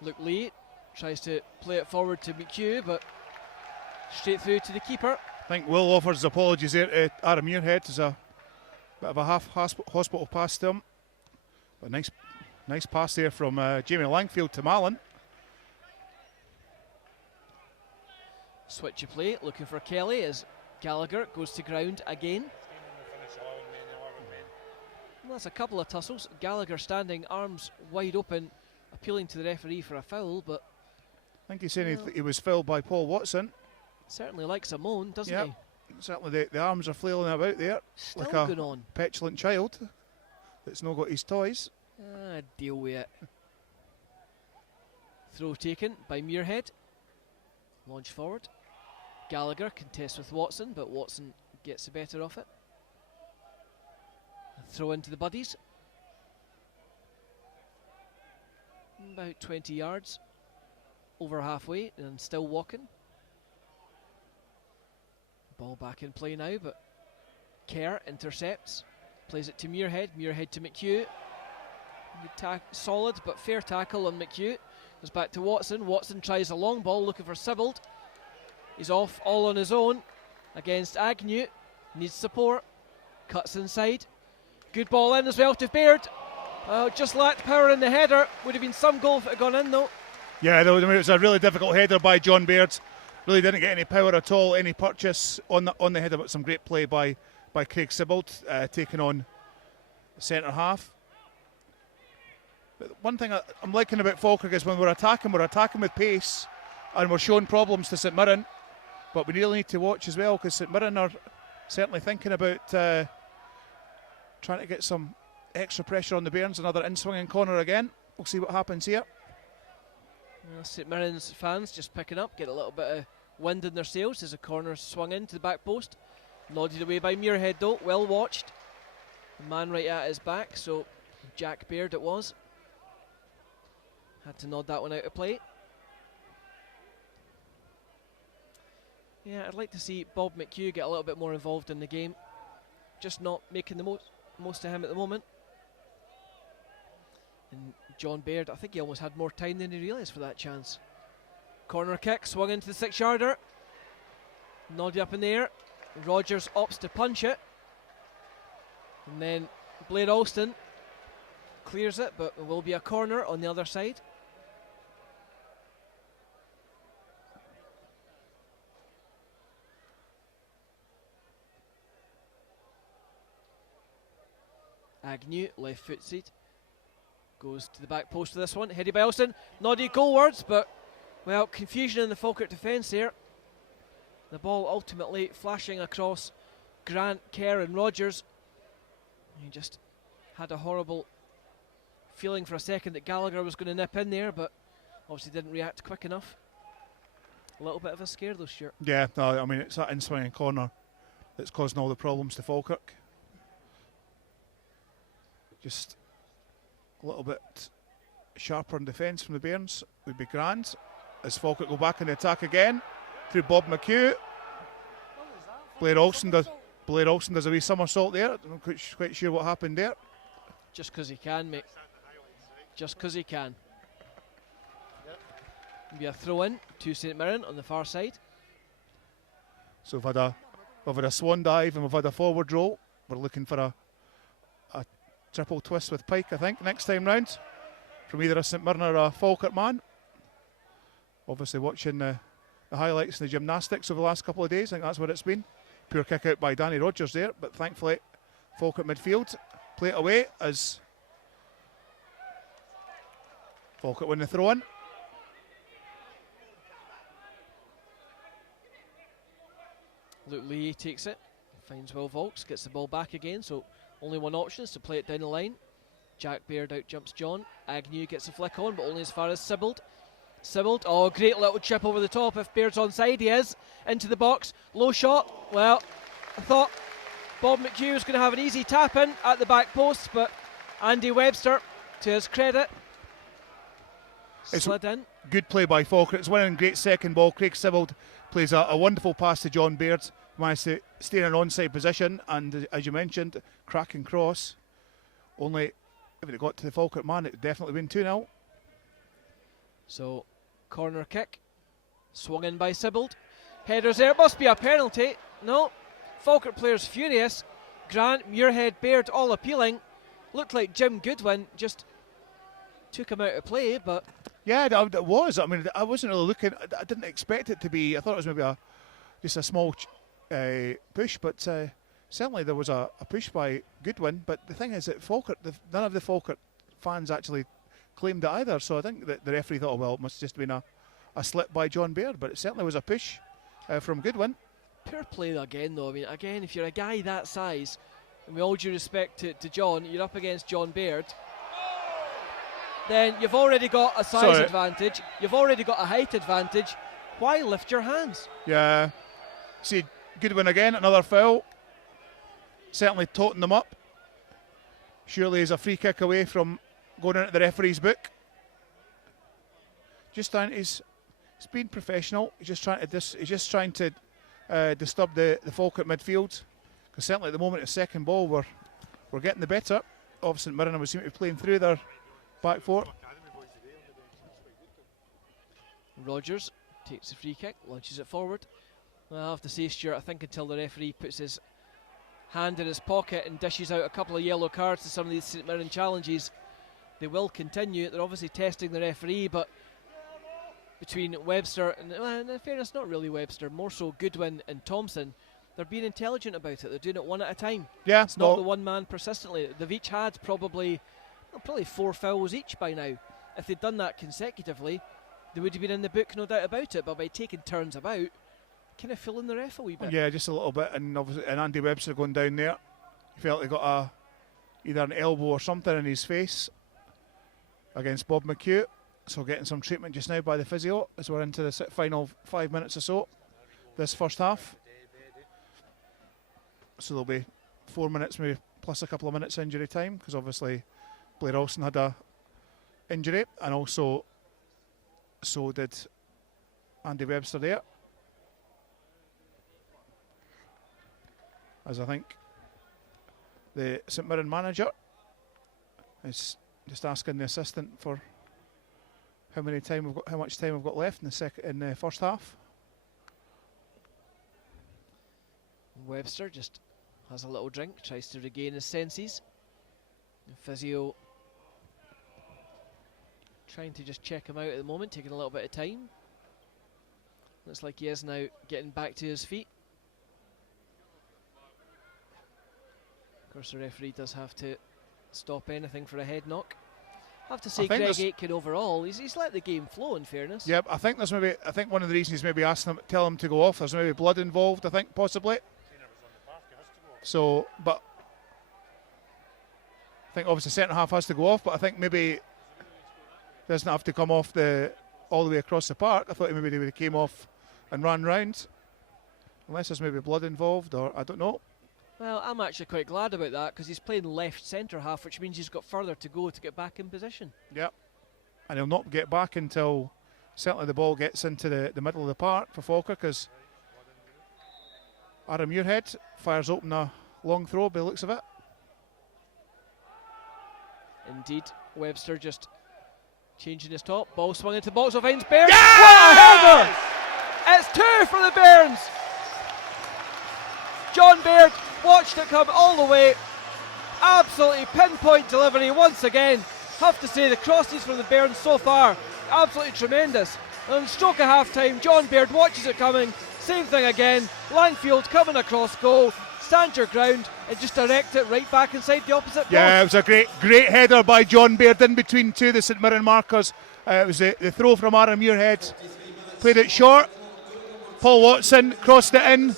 Luke Lee tries to play it forward to McHugh, but straight through to the keeper. I think Will offers his apologies there to Adam Muirhead. There's a bit of a half hospital pass to him. But nice pass there from Jamie Langfield to Mallon. Switch of play, looking for Kelly as Gallagher goes to ground again. Well, that's a couple of tussles. Gallagher standing, arms wide open, appealing to the referee for a foul, but I think he's saying he was fouled by Paul Watson. Certainly likes a moan, doesn't he? Certainly the arms are flailing about there. Still like going on. Petulant child that's not got his toys. Deal with it. Throw taken by Muirhead. Launch forward. Gallagher contests with Watson, but Watson gets the better of it. Throw into the buddies. About 20 yards. Over halfway and still walking. Ball back in play now, but Kerr intercepts. Plays it to Muirhead. Muirhead to McHugh. Solid but fair tackle on McHugh. Goes back to Watson. Watson tries a long ball looking for Sibbald. He's off all on his own against Agnew. Needs support. Cuts inside. Good ball in as well to Baird. Just lacked power in the header. Would have been some goal if it had gone in though. Yeah, it was a really difficult header by John Baird. Really didn't get any power at all, any purchase on the header, but some great play by Craig Sibbald, taking on the centre half. But one thing I'm liking about Falkirk is when we're attacking with pace, and we're showing problems to St Mirren. But we really need to watch as well, because St Mirren are certainly thinking about trying to get some extra pressure on the Bairns. Another in-swinging corner again. We'll see what happens here. St Mirren's fans just picking up, get a little bit of wind in their sails as a corner swung into the back post. Nodded away by Muirhead though, well watched. The man right at his back, so Jack Baird it was. Had to nod that one out of play. Yeah, I'd like to see Bob McHugh get a little bit more involved in the game. Just not making the most of him at the moment. And John Baird, I think he almost had more time than he realised for that chance. Corner kick, swung into the 6-yarder. Nodded up in the air. Rogers opts to punch it. And then Blair Alston clears it, but it will be a corner on the other side. Agnew, left footed. Goes to the back post for this one, headed by Alston. Nodded goalwards, but, well, confusion in the Falkirk defence there. The ball ultimately flashing across Grant, Kerr and Rogers. He just had a horrible feeling for a second that Gallagher was going to nip in there, but obviously didn't react quick enough. A little bit of a scare though, Stuart. Yeah, no, I mean, it's that in-swinging corner that's causing all the problems to Falkirk. Just a little bit sharper in defence from the Bairns would be grand. As Falkirk go back in the attack again through Bob McHugh. Blair Alston does a wee somersault there. I'm not quite sure what happened there. Just because he can, mate. Just because he can. Be a throw in to St Mirren on the far side. So we've had a swan dive and we've had a forward roll. We're looking for a triple twist with Pike, I think, next time round, from either a St Mirren or a Falkirk man. Obviously watching the highlights in the gymnastics over the last couple of days, I think that's what it's been. Poor kick out by Danny Rogers there, but thankfully Falkirk midfield play it away as Falkirk win the throw in. Luke Lee takes it, finds Will Volks, gets the ball back again, so only one option is to play it down the line. Jack Baird out jumps John. Agnew gets a flick on, but only as far as Sibbald. Sibbald, oh, great little chip over the top. If Baird's onside, he is. Into the box, low shot. Well, I thought Bob McHugh was going to have an easy tap in at the back post, but Andy Webster, to his credit, slid in. Good play by Falkirk. It's winning, great second ball. Craig Sibbald plays a wonderful pass to John Baird. Managed to stay in an onside position, and as you mentioned, cracking cross. Only if it got to the Falkirk man, it would definitely been 2-0. So, corner kick, swung in by Sibbald. Headers there, must be a penalty. No, Falkirk players furious. Grant, Muirhead, Baird all appealing. Looked like Jim Goodwin just took him out of play, but... Yeah, it was. I mean, I wasn't really looking, I didn't expect it to be, I thought it was maybe just a small push, but certainly there was a push by Goodwin. But the thing is that Falkirk, none of the Falkirk fans actually claimed it either, so I think that the referee thought, oh, well, it must have just been a slip by John Baird, but it certainly was a push from Goodwin. Poor play again, though. I mean, again, if you're a guy that size, and with all due respect to John, you're up against John Baird, then you've already got a size advantage, you've already got a height advantage. Why lift your hands? Yeah. See, Goodwin again, another foul. Certainly toting them up. Surely is a free kick away from going into the referee's book. He's being professional. He's just trying to disturb the Falkirk midfield. Because certainly at the moment, a second ball, we're getting the better of St Mirren, and we seem to be playing through their back four. Rogers takes the free kick, launches it forward. Well, I have to say, Stuart, I think until the referee puts his hand in his pocket and dishes out a couple of yellow cards to some of these St Mirren challenges, they will continue. They're obviously testing the referee, but between Webster and, well, in fairness, not really Webster, more so Goodwin and Thompson, they're being intelligent about it. They're doing it one at a time. Yeah, it's not the one man persistently. They've each had probably 4 fouls each by now. If they'd done that consecutively, they would have been in the book, no doubt about it. But by taking turns about, kind of filling the ref a wee bit. Yeah, just a little bit, and obviously, and Andy Webster going down there. He felt he got either an elbow or something in his face against Bob McHugh. So getting some treatment just now by the physio as we're into the final 5 minutes or so this first half. So there'll be 4 minutes maybe plus a couple of minutes injury time, because obviously Blair Olsen had a injury, and also so did Andy Webster there. As I think the St Mirren manager is just asking the assistant for how much time we've got left in the first half. Webster just has a little drink, tries to regain his senses. And physio trying to just check him out at the moment, taking a little bit of time. Looks like he is now getting back to his feet. Of course, the referee does have to stop anything for a head knock. I have to say, Greg Aitken overall, he's let the game flow, in fairness. Yep, I think one of the reasons he's maybe asking him, tell him to go off, there's maybe blood involved, I think, possibly. So, but I think obviously centre half has to go off, but I think maybe doesn't have to come off all the way across the park. I thought maybe they would have came off and ran round, unless there's maybe blood involved, or I don't know. Well, I'm actually quite glad about that, because he's playing left centre half, which means he's got further to go to get back in position. Yep, and he'll not get back until certainly the ball gets into the middle of the park for Falkirk, because Aaron Muirhead fires open a long throw by the looks of it. Indeed, Webster just changing his top. Ball swung into the box of Heinz Bairns. Yes! What a header! It's 2 for the Bairns. John Baird watched it come all the way. Absolutely pinpoint delivery once again. Have to say the crosses from the Bairns so far, absolutely tremendous. And stroke of half time, John Baird watches it coming. Same thing again. Langfield coming across goal. Stand your ground and just direct it right back inside the opposite post. Yeah, it was a great header by John Baird in between two of the St Mirren markers. It was the throw from Aaron Muirhead. Played it short. Paul Watson crossed it in.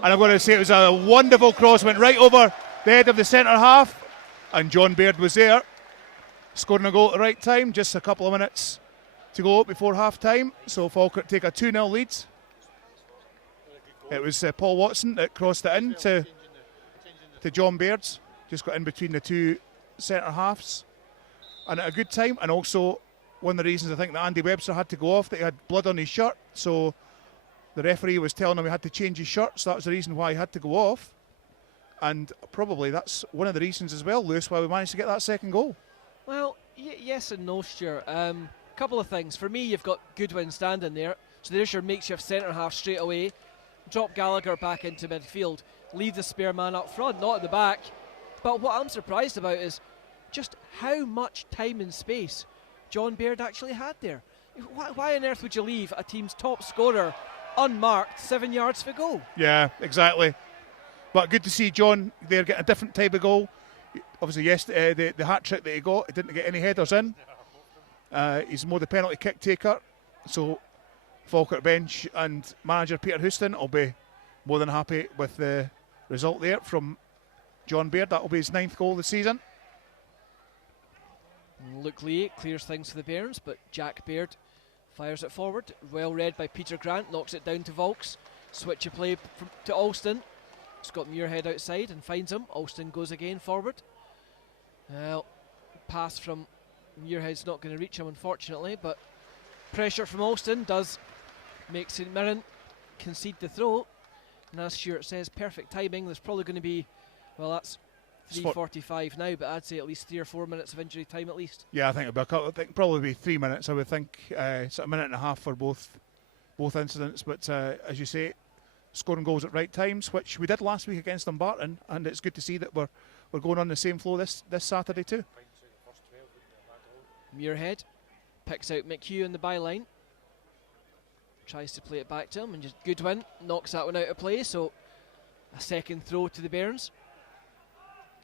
And I'm going to say it was a wonderful cross. Went right over the head of the centre half. And John Baird was there, scoring a goal at the right time. Just a couple of minutes to go before half time, so Falkirk take a 2-0 lead. It was Paul Watson that crossed it in to John Baird, just got in between the two centre halves, and at a good time. And also one of the reasons I think that Andy Webster had to go off, that he had blood on his shirt, so the referee was telling him he had to change his shirt, so that was the reason why he had to go off. And probably that's one of the reasons as well, Lewis, why we managed to get that second goal. Well, yes and no, Stuart. Couple of things. For me, you've got Goodwin standing there, so there's your makeshift centre half straight away. Drop Gallagher back into midfield, leave the spare man up front, not at the back. But what I'm surprised about is just how much time and space John Baird actually had there. Why on earth would you leave a team's top scorer unmarked 7 yards for goal? Yeah, exactly. But good to see John there getting a different type of goal. Obviously, yesterday, the hat-trick that he got, he didn't get any headers in. He's more the penalty kick taker. So Falkirk bench and manager Peter Houston will be more than happy with the result there from John Baird. That will be his 9th goal this season. Luke Lee clears things for the Bairns, but Jack Baird fires it forward. Well read by Peter Grant, knocks it down to Volks. Switch of play to Alston. It's got Muirhead outside and finds him. Alston goes again forward. Well, pass from Muirhead's not going to reach him, unfortunately, but pressure from Alston does make St Mirren concede the throw. And as Stuart says, perfect timing. There's probably going to be, well, that's 3:45 now, but I'd say at least 3 or 4 minutes of injury time at least. Yeah, I think it'll probably be 3 minutes. I would think sort of a minute and a half for both incidents. But as you say, scoring goals at right times, which we did last week against Dumbarton, and it's good to see that we're going on the same flow this Saturday too. Muirhead picks out McHugh in the byline, tries to play it back to him, and just Goodwin knocks that one out of play. So a second throw to the Bairns.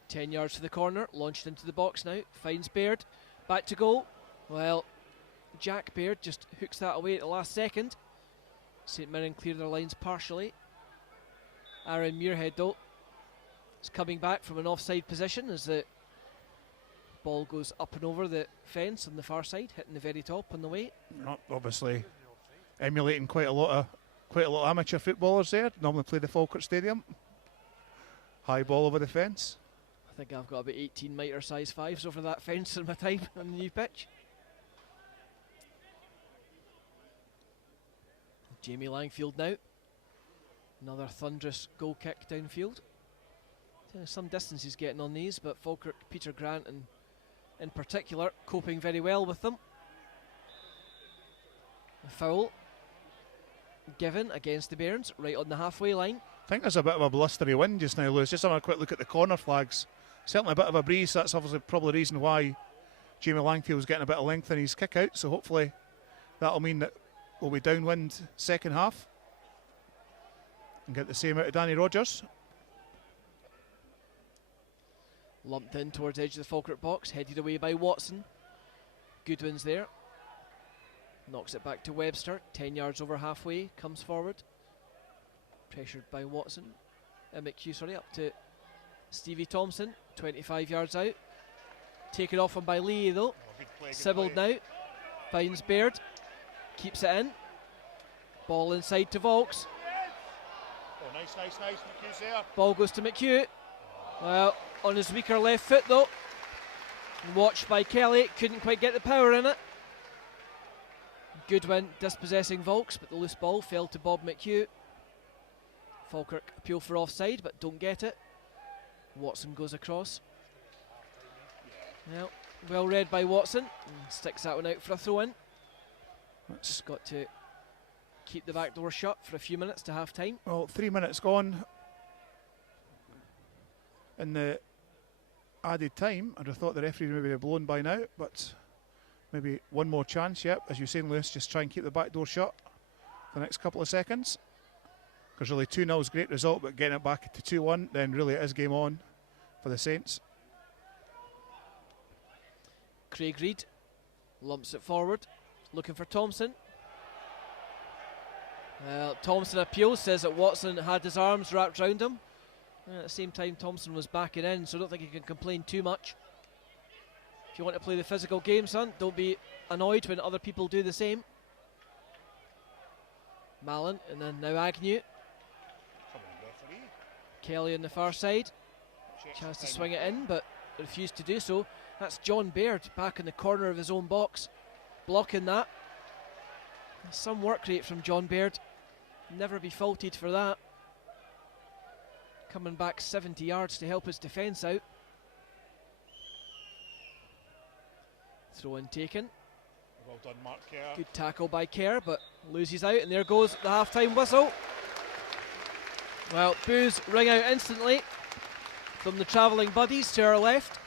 10 yards to the corner, launched into the box now, finds Baird, back to goal. Well, Jack Baird just hooks that away at the last second. St Mirren clear their lines partially. Aaron Muirhead though is coming back from an offside position as the ball goes up and over the fence on the far side, hitting the very top on the way. Obviously emulating quite a lot of amateur footballers there. Normally play the Falkirk Stadium. High ball over the fence. I think I've got about 18 mitre size 5s over that fence in my time on the new pitch. Jamie Langfield now. Another thunderous goal kick downfield. Some distance he's getting on these, but Falkirk, Peter Grant and in particular, coping very well with them. A foul given against the Bairns, right on the halfway line. I think there's a bit of a blustery wind just now, Lewis. Just having a quick look at the corner flags. Certainly a bit of a breeze. That's obviously probably the reason why Jamie Langfield's getting a bit of length in his kick out. So hopefully that'll mean that we'll be downwind second half and get the same out of Danny Rogers. Lumped in towards the edge of the Falkirk box, headed away by Watson. Goodwin's there. Knocks it back to Webster, 10 yards over halfway, comes forward. Pressured by Watson. McHugh, up to Stevie Thompson, 25 yards out. Taken off him by Lee though. Sibbled now. Finds Baird. Keeps it in. Ball inside to Volks. Oh, nice. McHugh's there. Ball goes to McHugh. Well, on his weaker left foot though. Watched by Kelly, couldn't quite get the power in it. Goodwin dispossessing Volks, but the loose ball fell to Bob McHugh. Falkirk appeal for offside, but don't get it. Watson goes across. Well read by Watson, and sticks that one out for a throw-in. Just got to keep the back door shut for a few minutes to half time. Well, 3 minutes gone in the added time. I'd have thought the referee maybe have blown by now, but maybe one more chance. Yep, as you're saying, Lewis, just try and keep the back door shut for the next couple of seconds. Because really 2-0 is a great result, but getting it back to 2-1, then really it is game on for the Saints. Craig Reid lumps it forward, looking for Thompson. Thompson appeals, says that Watson had his arms wrapped round him. At the same time, Thompson was backing in, so I don't think he can complain too much. If you want to play the physical game, son, don't be annoyed when other people do the same. Mallon, and then now Agnew. Kelly on the far side. Chance to swing it in, but refused to do so. That's John Baird back in the corner of his own box, blocking that. Some work rate from John Baird. Never be faulted for that. Coming back 70 yards to help his defence out. Throw in taken. Well done, Mark Kerr. Good tackle by Kerr, but loses out, and there goes the half-time whistle. Well, boos ring out instantly from the travelling buddies to our left.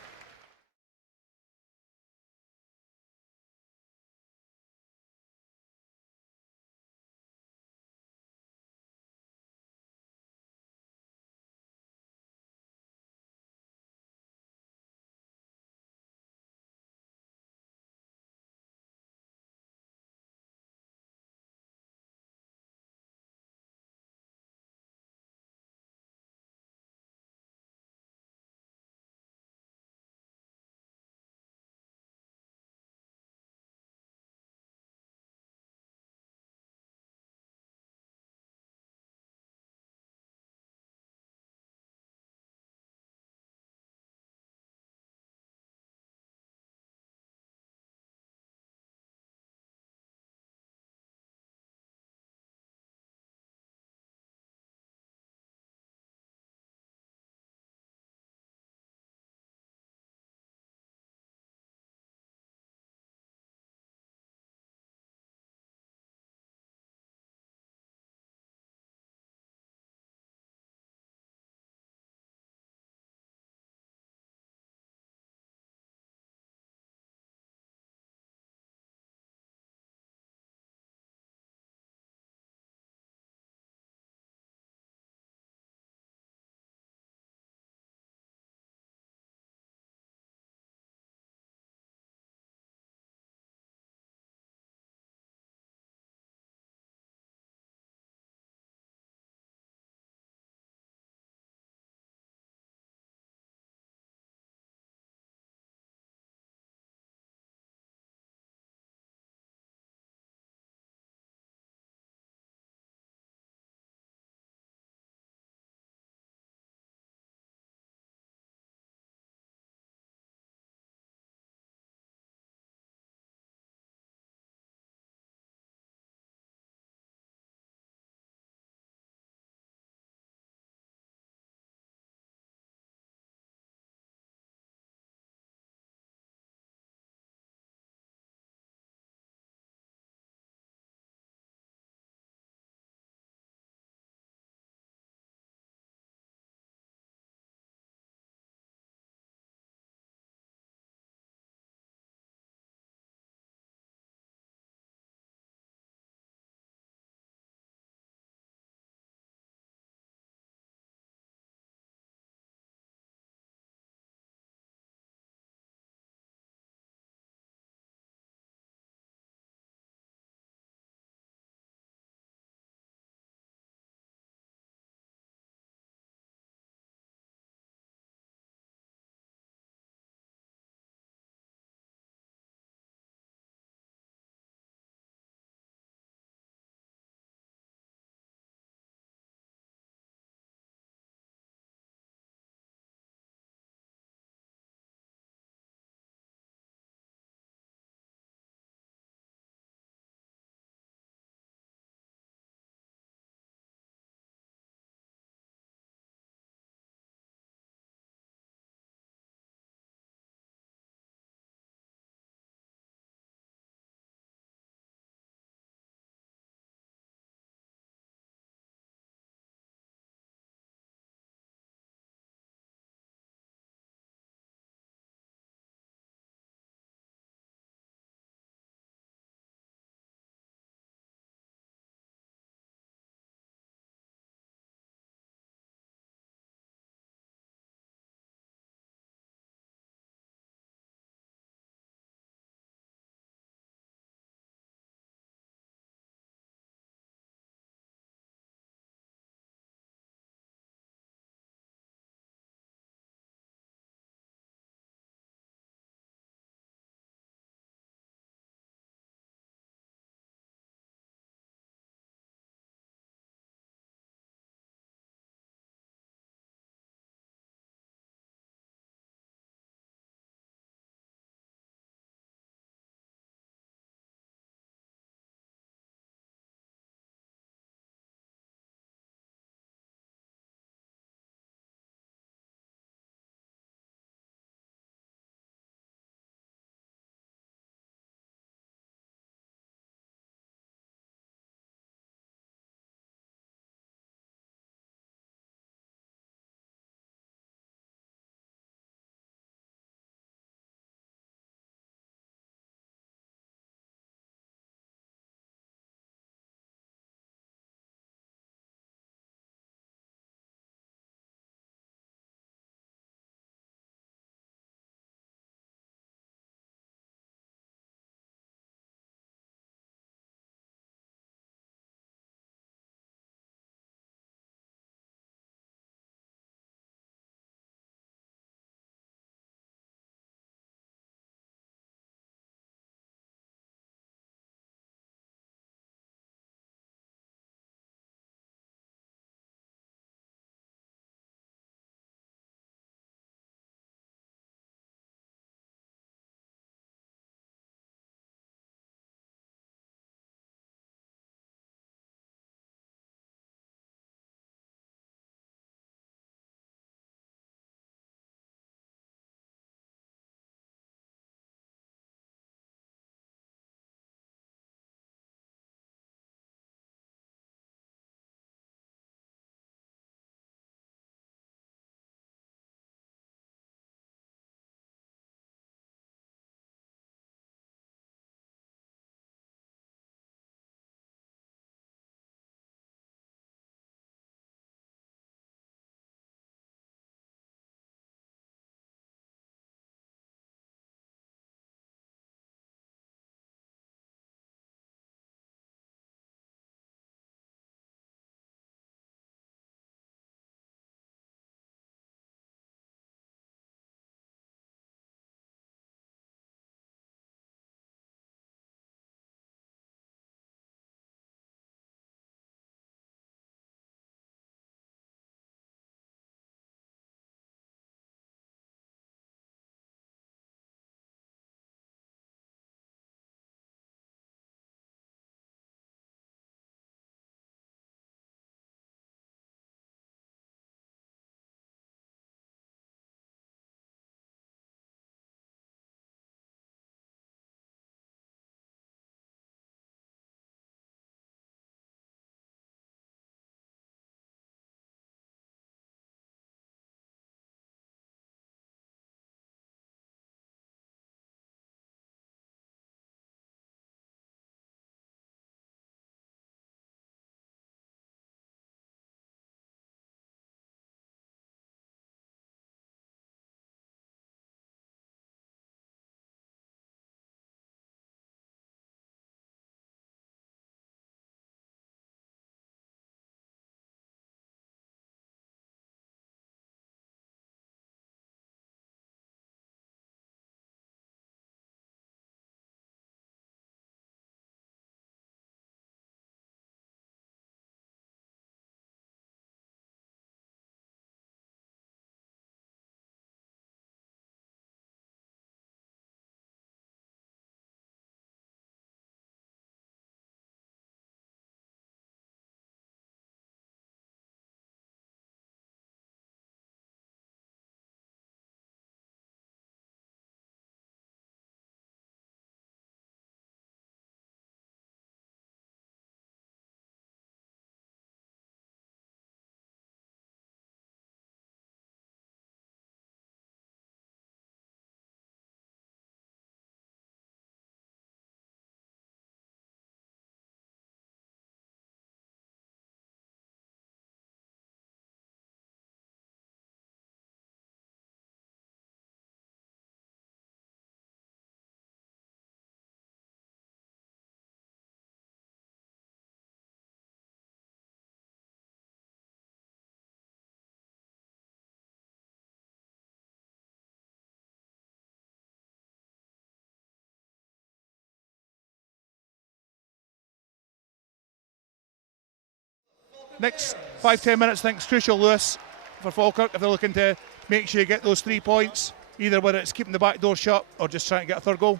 next 5-10 minutes, I think, is crucial, Lewis, for Falkirk, if they're looking to make sure you get those 3 points, either whether it's keeping the back door shut or just trying to get a third goal.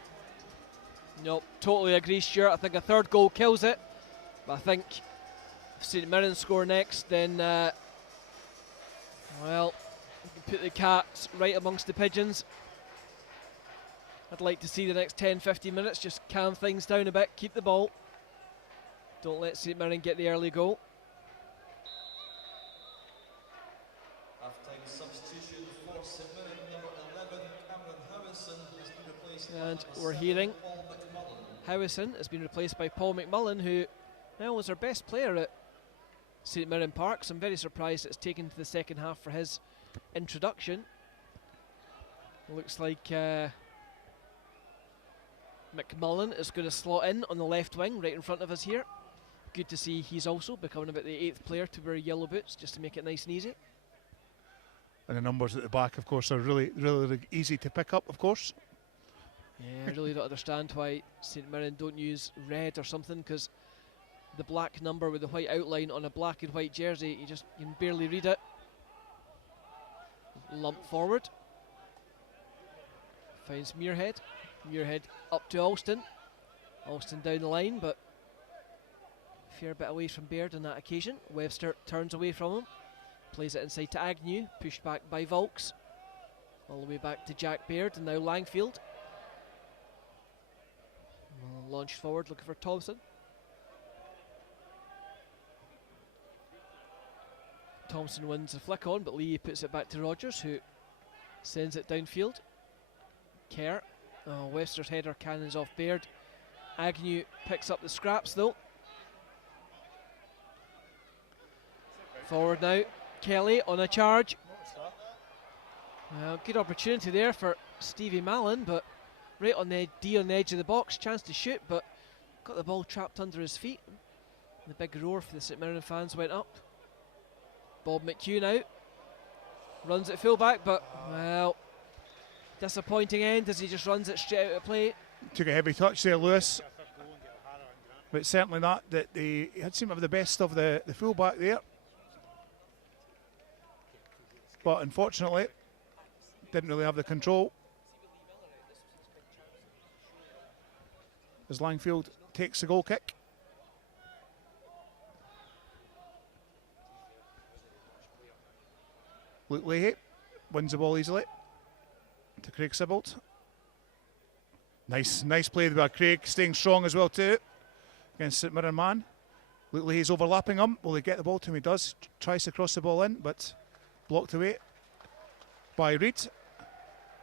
Nope, totally agree, Stuart. I think a third goal kills it. But I think if St Mirren score next, then, well, we can put the cats right amongst the pigeons. I'd like to see the next 10-15 minutes just calm things down a bit, keep the ball. Don't let St Mirren get the early goal. Half-time substitution for St Mirren, number 11, Cameron Howison, has been replaced And by we're hearing Paul McMullen. Howison has been replaced by Paul McMullen, who now was our best player at St Mirren Park. So I'm very surprised it's taken to the second half for his introduction. Looks like McMullen is going to slot in on the left wing, right in front of us here. Good to see he's also becoming about the 8th player to wear yellow boots, just to make it nice and easy. And the numbers at the back, of course, are really, really easy to pick up, of course. Yeah, I really don't understand why St Mirren don't use red or something, because the black number with the white outline on a black and white jersey, you can barely read it. Lump forward. Finds Muirhead. Muirhead up to Alston. Alston down the line, but a fair bit away from Baird on that occasion. Webster turns away from him. Plays it inside to Agnew. Pushed back by Volks. All the way back to Jack Baird, and now Langfield. Launched forward, looking for Thompson. Thompson wins the flick on, but Lee puts it back to Rogers, who sends it downfield. Kerr. Oh, Webster's header cannons off Baird. Agnew picks up the scraps though. Forward now, Kelly on a charge. Good opportunity there for Stevie Mallon, but right on the edge of the box, chance to shoot, but got the ball trapped under his feet. The big roar for the St Mirren fans went up. Bob McHugh now runs it full back, but well, disappointing end as he just runs it straight out of play. Took a heavy touch there, Lewis, but certainly not that he had seemed to have the best of the full back there, but unfortunately didn't really have the control as Langfield takes the goal kick. Luke Leahy wins the ball easily to Craig Sibbald. Nice play by Craig, staying strong as well too against St Mirren man. Luke Leahy's overlapping him. Will he get the ball to him? He does. Tries to cross the ball in, but blocked away by Reid.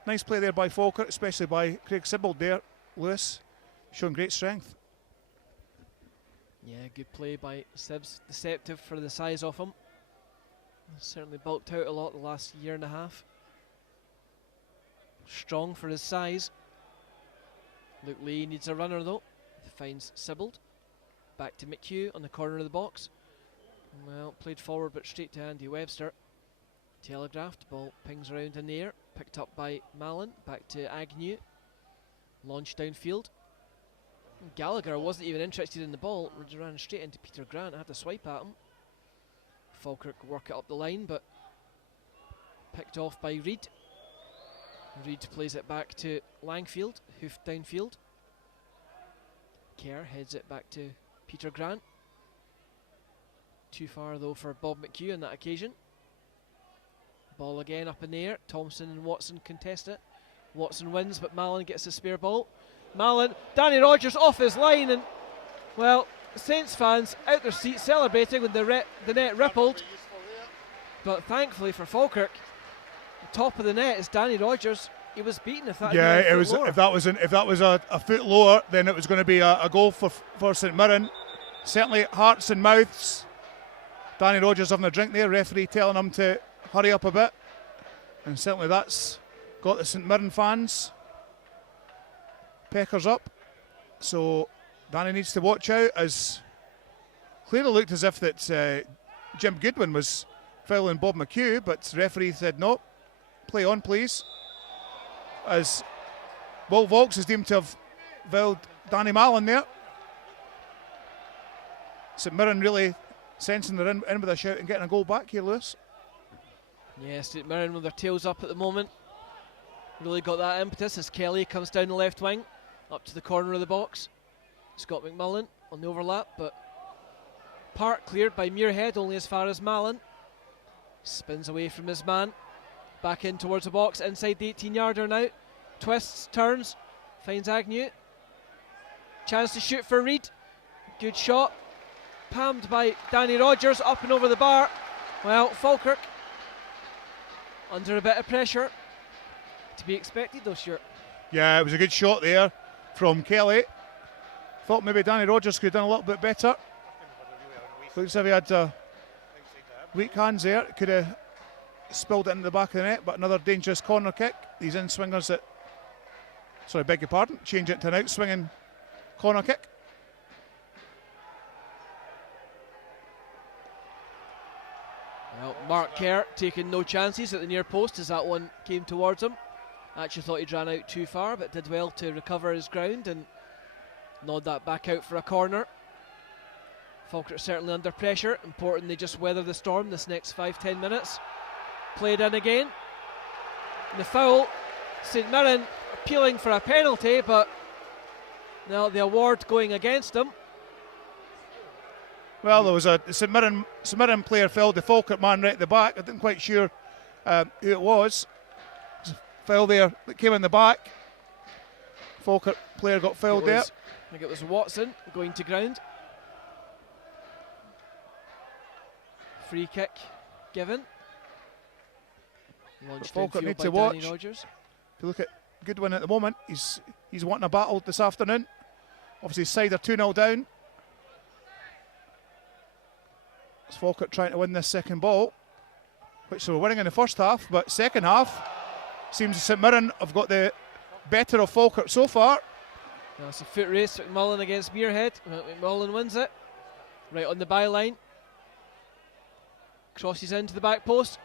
Nice play there by Falkirk, especially by Craig Sibbald there. Lewis showing great strength. Yeah, good play by Sibbs. Deceptive for the size of him. Certainly bulked out a lot the last year and a half. Strong for his size. Luke Lee needs a runner though. Finds Sibbald. Back to McHugh on the corner of the box. Well, played forward but straight to Andy Webster. Telegraphed, ball pings around in the air. Picked up by Mallon. Back to Agnew. Launched downfield. Gallagher wasn't even interested in the ball. Ran straight into Peter Grant. Had to swipe at him. Falkirk work it up the line, but picked off by Reid. Reid plays it back to Langfield, hoofed downfield. Kerr heads it back to Peter Grant. Too far though for Bob McHugh on that occasion. Ball again up in the air. Thompson and Watson contest it. Watson wins, but Mallon gets the spare ball. Mallon, Danny Rogers off his line, and well, Saints fans out their seats celebrating when the net rippled. But thankfully for Falkirk, the top of the net is Danny Rogers. He was beaten if that. Yeah, it was. Lower. If that was a foot lower, then it was going to be a goal for St Mirren. Certainly hearts and mouths. Danny Rogers having a drink there. Referee telling him to hurry up a bit, and certainly that's got the St Mirren fans peckers up. So Danny needs to watch out, as clearly looked as if that Jim Goodwin was fouling Bob McHugh, but the referee said no, play on please, as Will Volks is deemed to have fouled Danny Mallon there. St Mirren really sensing they're in with a shout and getting a goal back here, Lewis. Yeah, St Mirren with their tails up at the moment. Really got that impetus as Kelly comes down the left wing, up to the corner of the box. Scott McMullen on the overlap, but Park cleared by Muirhead only as far as Mallon. Spins away from his man, back in towards the box, inside the 18-yarder now. Twists, turns, finds Agnew. Chance to shoot for Reid. Good shot. Palmed by Danny Rogers, up and over the bar. Well, Falkirk under a bit of pressure. To be expected though, Stuart. Yeah, it was a good shot there from Kelly. Thought maybe Danny Rogers could have done a little bit better. Looks as if he had weak hands there. Could have spilled it into the back of the net, but another dangerous corner kick. These in-swingers that... Sorry, beg your pardon. Change it to an out-swinging corner kick. Well, Mark Kerr taking no chances at the near post as that one came towards him. Actually thought he'd ran out too far, but did well to recover his ground and nod that back out for a corner. Falkirk certainly under pressure. Important they just weather the storm this next 5-10 minutes. Played in again. And the foul, St Mirren appealing for a penalty, but now the award going against them. Well, there was a St Mirren player fouled the Falkirk man right at the back. I didn't quite sure who it was. There's a foul there that came in the back. Falkirk player got fouled there. I think it was Watson going to ground. Free kick given. Falkirk need to watch. If you look at Goodwin at the moment, he's wanting a battle this afternoon. Obviously, side are 2-0 down. It's Falkirk trying to win this second ball, which they were winning in the first half, but second half seems St Mirren have got the better of Falkirk so far. Now it's a foot race. McMullen against Muirhead. McMullen wins it. Right on the byline. Crosses into the back post.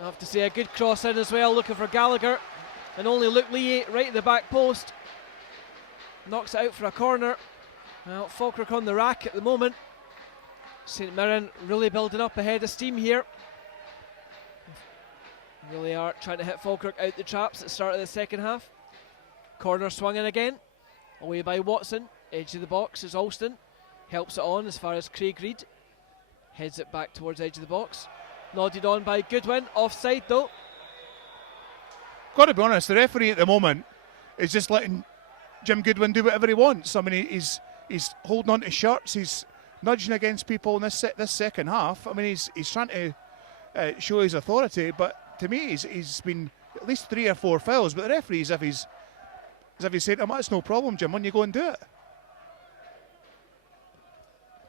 I have to say a good cross in as well, looking for Gallagher. And only Luke Lee right at the back post. Knocks it out for a corner. Well, Falkirk on the rack at the moment. St Mirren really building up a head of steam here. Really are trying to hit Falkirk out the traps at the start of the second half. Corner swung in again. Away by Watson. Edge of the box is Alston. Helps it on as far as Craig Reid. Heads it back towards edge of the box. Nodded on by Goodwin. Offside though. Got to be honest, the referee at the moment is just letting Jim Goodwin do whatever he wants. I mean, he's holding on to shirts. He's nudging against people in this second half. I mean, he's trying to show his authority. But to me, he's been at least 3 or 4 fouls. But the referee, as if he's saying to him, "That's no problem, Jim. When you go and do it."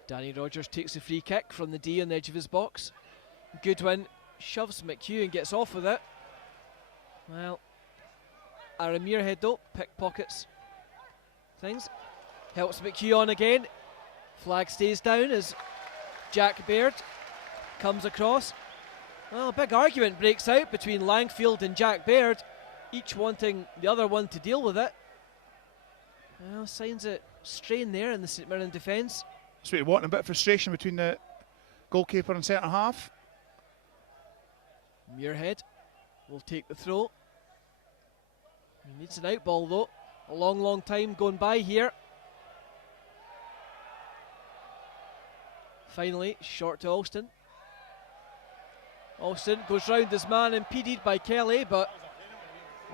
Danny Rogers takes a free kick from the D on the edge of his box. Goodwin shoves McHugh and gets off with it. Well, Aaron Muirhead though pickpockets things. Helps McHugh on again. Flag stays down as Jack Baird comes across. Well, a big argument breaks out between Langfield and Jack Baird, each wanting the other one to deal with it. Well, signs of strain there in the St Mirren defence. So you're wanting a bit of frustration between the goalkeeper and centre half. Muirhead will take the throw. He needs an out ball though. A long time going by here. Finally, short to Alston. Alston goes round his man, impeded by Kelly, but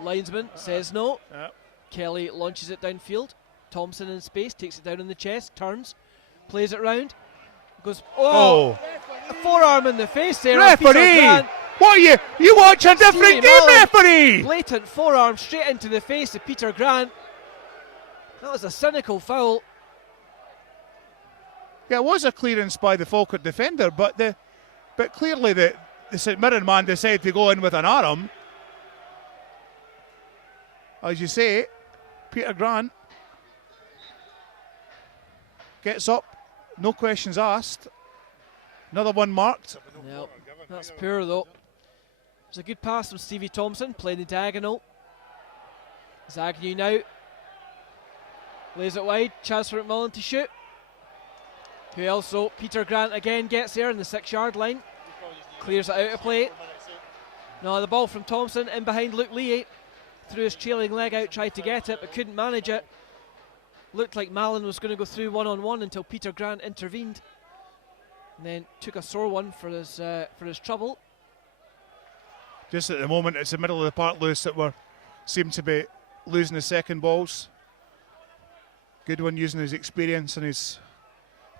linesman says no. Yep. Kelly launches it downfield. Thompson in space, takes it down in the chest, turns, plays it round. Goes, a forearm in the face there. Referee! What are you watch a different game, referee! Blatant forearm straight into the face of Peter Grant. That was a cynical foul. Yeah, it was a clearance by the Falkirk defender, but clearly the St Mirren man decided to go in with an arm. As you say, Peter Grant gets up, no questions asked. Another one marked. Yep, that's poor though. It's a good pass from Stevie Thompson, playing the diagonal. Agnew now lays it wide, chance for McMullen to shoot. Who else? So Peter Grant again gets there in the 6-yard line. Clears it out of play. No, the ball from Thompson in behind Luke Lee. Threw his trailing leg out, tried to get it, but couldn't manage it. Looked like Mallon was going to go through one-on-one until Peter Grant intervened. And then took a sore one for his trouble. Just at the moment, it's the middle of the park, Lewis, that seem to be losing the second balls. Goodwin using his experience and his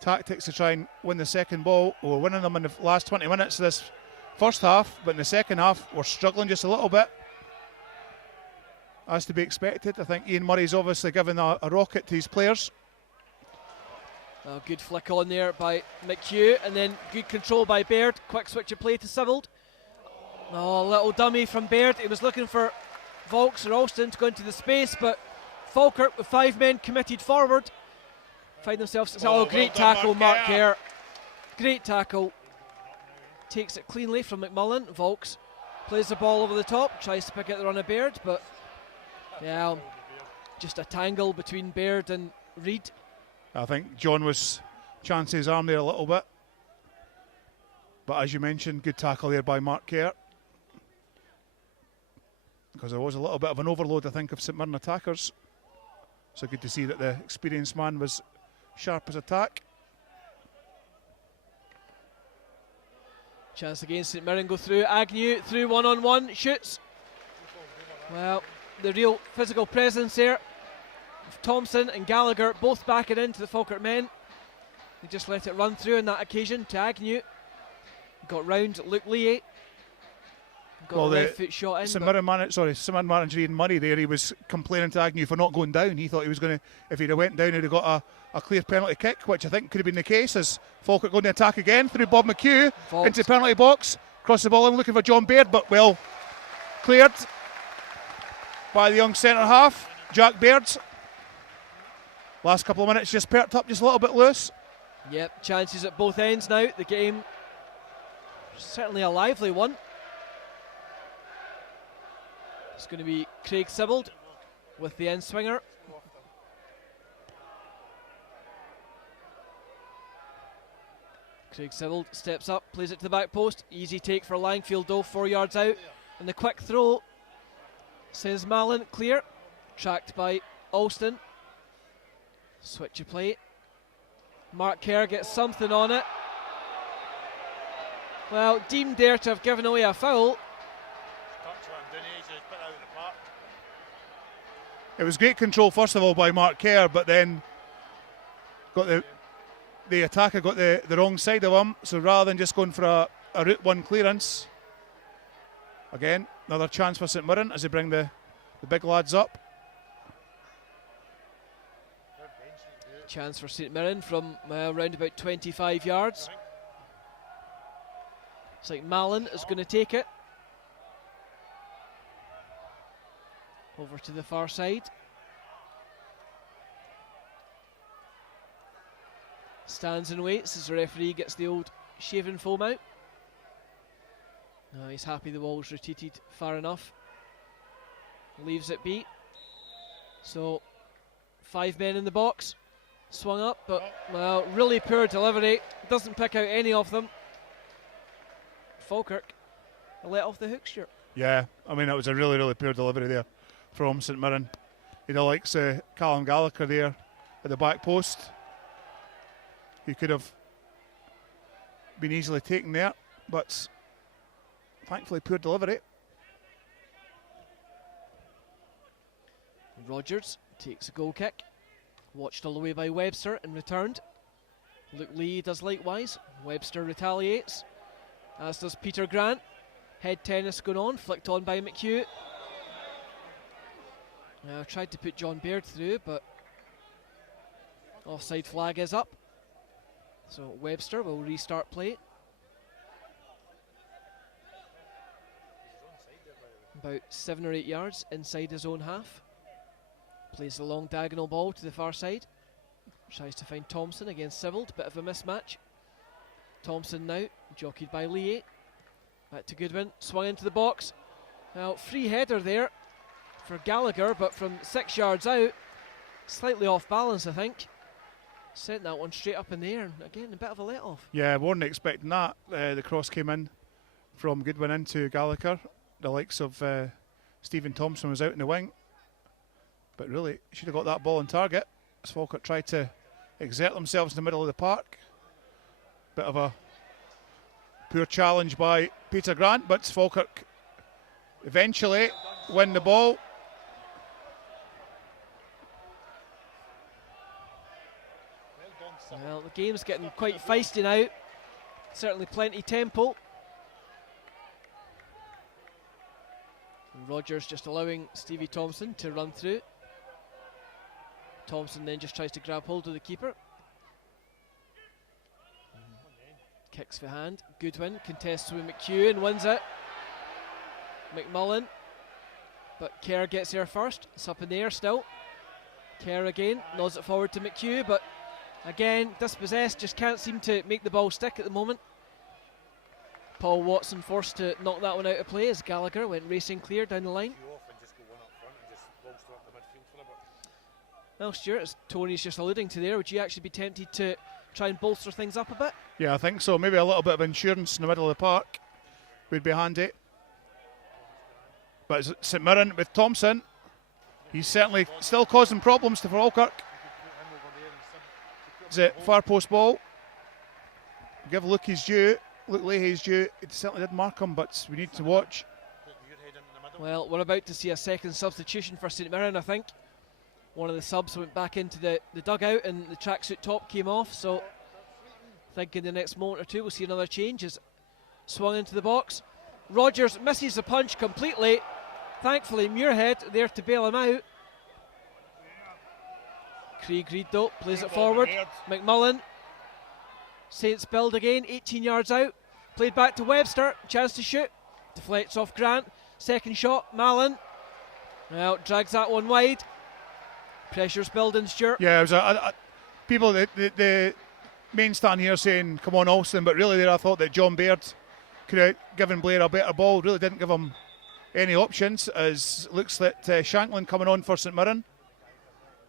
tactics to try and win the second ball. We're winning them in the last 20 minutes of this first half, but in the second half, we're struggling just a little bit. As to be expected. I think Ian Murray's obviously given a rocket to his players. Oh, good flick on there by McHugh, and then good control by Baird. Quick switch of play to Sibbald. Oh, a little dummy from Baird. He was looking for Volks or Alston to go into the space, but Falkirk with 5 men committed forward find themselves. Oh, great tackle, Mark Kerr. Great tackle. Takes it cleanly from McMullen. Volks plays the ball over the top, tries to pick it on a Baird, but yeah, just a tangle between Baird and Reid. I think John was chancing his arm there a little bit. But as you mentioned, good tackle there by Mark Kerr. Because there was a little bit of an overload, I think, of St Mirren attackers. So good to see that the experienced man was sharp as attack. Chance against St Mirren, go through. Agnew through one-on-one, shoots. Well, the real physical presence there. Thompson and Gallagher both backing into the Falkirk men. They just let it run through on that occasion to Agnew. Got round Luke Lee. Got a left foot shot in. St Mirren manager Ian Murray there, he was complaining to Agnew for not going down. He thought he was going to, if he'd have went down, he'd have got a clear penalty kick, which I think could have been the case, as Falkirk going to attack again through Bob McHugh into the penalty box. Cross the ball in, looking for John Baird, but well cleared by the young centre half, Jack Baird. Last couple of minutes just perked up just a little bit loose. Yep, chances at both ends now. The game, certainly a lively one. It's going to be Craig Sibbald with the end swinger. Craig Sibbald steps up, plays it to the back post. Easy take for Langfield though, 4 yards out. And the quick throw, says Mallon, clear. Tracked by Alston. Switch of play. Mark Kerr gets something on it. Well, deemed there to have given away a foul. It was great control first of all by Mark Kerr, but then got the attacker got the wrong side of him, so rather than just going for a route one clearance, again another chance for St Mirren as they bring the big lads up. Chance for St Mirren from around about 25 yards. It's like Mallon is going to take it over to the far side. Stands and waits as the referee gets the old shaving foam out. No, he's happy the ball's rotated far enough. Leaves it be. So 5 men in the box. Swung up, but well, really poor delivery. Doesn't pick out any of them. Falkirk let off the hook strip. Yeah, I mean, it was a really, really poor delivery there from St Mirren. You know, like Callum Gallagher there at the back post. He could have been easily taken there, but thankfully poor delivery. Rogers takes a goal kick. Watched all the way by Webster and returned. Luke Lee does likewise. Webster retaliates, as does Peter Grant. Head tennis going on, flicked on by McHugh. Tried to put John Baird through, but offside flag is up. So Webster will restart play. About 7 or 8 yards inside his own half. Plays the long diagonal ball to the far side. Tries to find Thompson against Sibbald. Bit of a mismatch. Thompson now, jockeyed by Lee. Back to Goodwin. Swung into the box. Now, free header there for Gallagher, but from 6 yards out. Slightly off balance, I think. Sent that one straight up in the air, and again a bit of a let-off. Yeah, I wasn't expecting that. The cross came in from Goodwin into Gallagher. The likes of Stephen Thompson was out in the wing, but really should have got that ball on target as Falkirk tried to exert themselves in the middle of the park. Bit of a poor challenge by Peter Grant, but Falkirk eventually win the ball. Well, the game's getting quite feisty now. Certainly plenty tempo. And Rogers just allowing Stevie Thompson to run through. Thompson then just tries to grab hold of the keeper. Kicks for hand. Goodwin contests with McHugh and wins it. McMullen. But Kerr gets there first. It's up in the air still. Kerr again nods it forward to McHugh, but again, dispossessed, just can't seem to make the ball stick at the moment. Paul Watson forced to knock that one out of play as Gallagher went racing clear down the line. Well, Stuart, as Tony's just alluding to there, would you actually be tempted to try and bolster things up a bit? Yeah, I think so. Maybe a little bit of insurance in the middle of the park would be handy. But St Mirren with Thompson, he's certainly still causing problems to Falkirk. Is it far post ball? Give Luke his due. Luke Leahy's due. It certainly did mark him, but we need to watch. Well, we're about to see a second substitution for St Mirren, I think. One of the subs went back into the dugout and the tracksuit top came off, so I think in the next moment or two we'll see another change as swung into the box. Rogers misses the punch completely. Thankfully Muirhead there to bail him out. Craig Reid though plays it forward. McMullen. Saints build again, 18 yards out. Played back to Webster, chance to shoot. Deflects off Grant. Second shot, Mallon. Well, drags that one wide. Pressure's building, Stuart. Yeah, it was people, the main stand here saying, come on Alston, but really there I thought that John Baird could have given Blair a better ball. Really didn't give him any options, as looks that Shanklin coming on for St Mirren.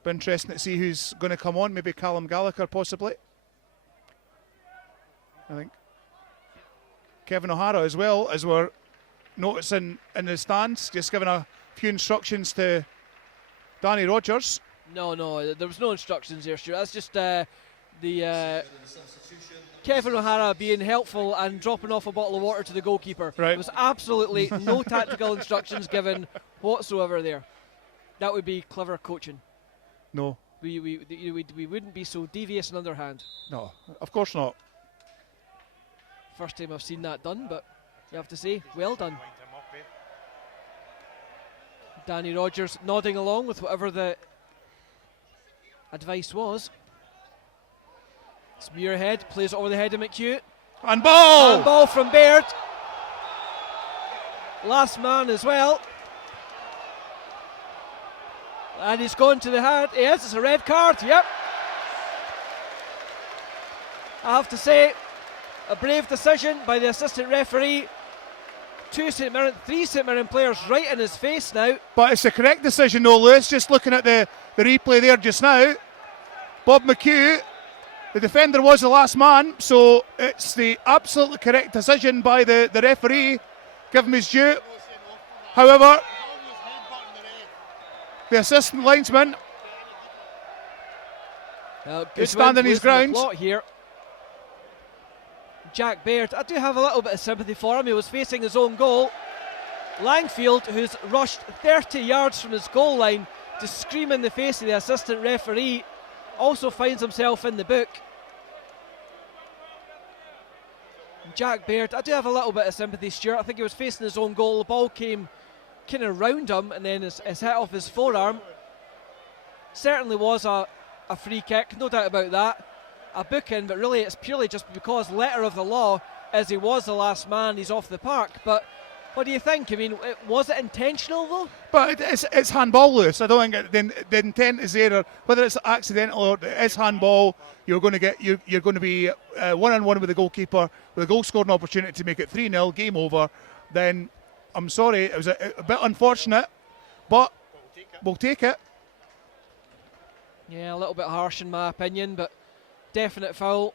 Be interesting to see who's going to come on. Maybe Callum Gallagher possibly. I think Kevin O'Hara as well, as we're noticing in the stands, just giving a few instructions to Danny Rogers. No, there was no instructions there, Stuart. That's just Kevin O'Hara being helpful and dropping off a bottle of water to the goalkeeper. Right. There was absolutely no tactical instructions given whatsoever there. That would be clever coaching. No. We wouldn't be so devious and underhand. No, of course not. First time I've seen that done, but you have to say, well done. Danny Rogers nodding along with whatever the advice was. It's Muirhead, plays it over the head of McHugh. And ball! And ball from Baird. Last man as well. And he's gone to the hand. Yes, it's a red card, yep. I have to say, a brave decision by the assistant referee. 3 St Mirren players right in his face now. But it's the correct decision though, Lewis. Just looking at the replay there just now. Bob McHugh, the defender was the last man, so it's the absolutely correct decision by the referee. Give him his due. However, the assistant linesman is standing his ground. Here. Jack Baird, I do have a little bit of sympathy for him. He was facing his own goal. Langfield, who's rushed 30 yards from his goal line to scream in the face of the assistant referee, also finds himself in the book. Jack Baird, I do have a little bit of sympathy, Stuart. I think he was facing his own goal. The ball came kind of round him and then it's hit off his forearm. Certainly was a free kick, no doubt about that. A booking, but really it's purely just because letter of the law, as he was the last man, he's off the park. But what do you think? I mean, was it intentional though? But it's handball, Lewis. I don't think the intent is there. Whether it's accidental or it's handball, you're going to be one-on-one with the goalkeeper with a goal scoring opportunity to make it 3-0, game over. Then I'm sorry, it was a bit unfortunate, but we'll take it. Yeah, a little bit harsh in my opinion, but definite foul,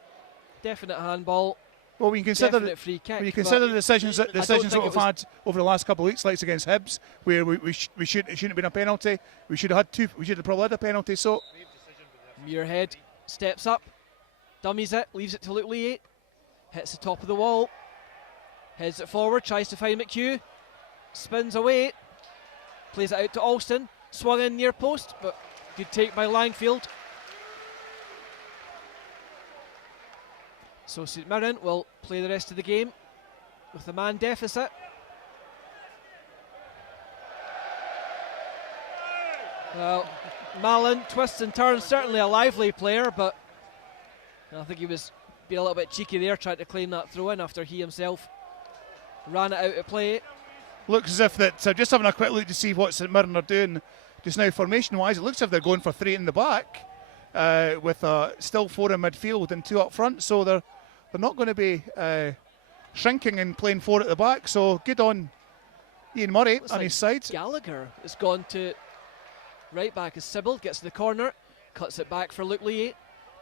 definite handball, Well, when you consider definite free kick. when you consider the decisions that think we've had over the last couple of weeks, like against Hibs, where it shouldn't have been a penalty. We should have had two. We should have probably had a penalty. So Muirhead steps up, dummies it, leaves it to Luke Lee, hits the top of the wall, heads it forward, tries to find McHugh, spins away, plays it out to Alston, swung in near post, but good take by Langfield. So St Mirren will play the rest of the game with a man deficit. Well, Mallon twists and turns, certainly a lively player, but I think he was being a little bit cheeky there, trying to claim that throw in after he himself ran it out of play. looks as if that. So just having a quick look to see what St Mirren are doing just now, formation-wise, it looks as if they're going for 3 in the back, with still 4 in midfield and 2 up front. So they're not going to be shrinking and playing 4 at the back. So good on Ian Murray on his side. Gallagher has gone to right back as Sybil gets to the corner, cuts it back for Luke Lee,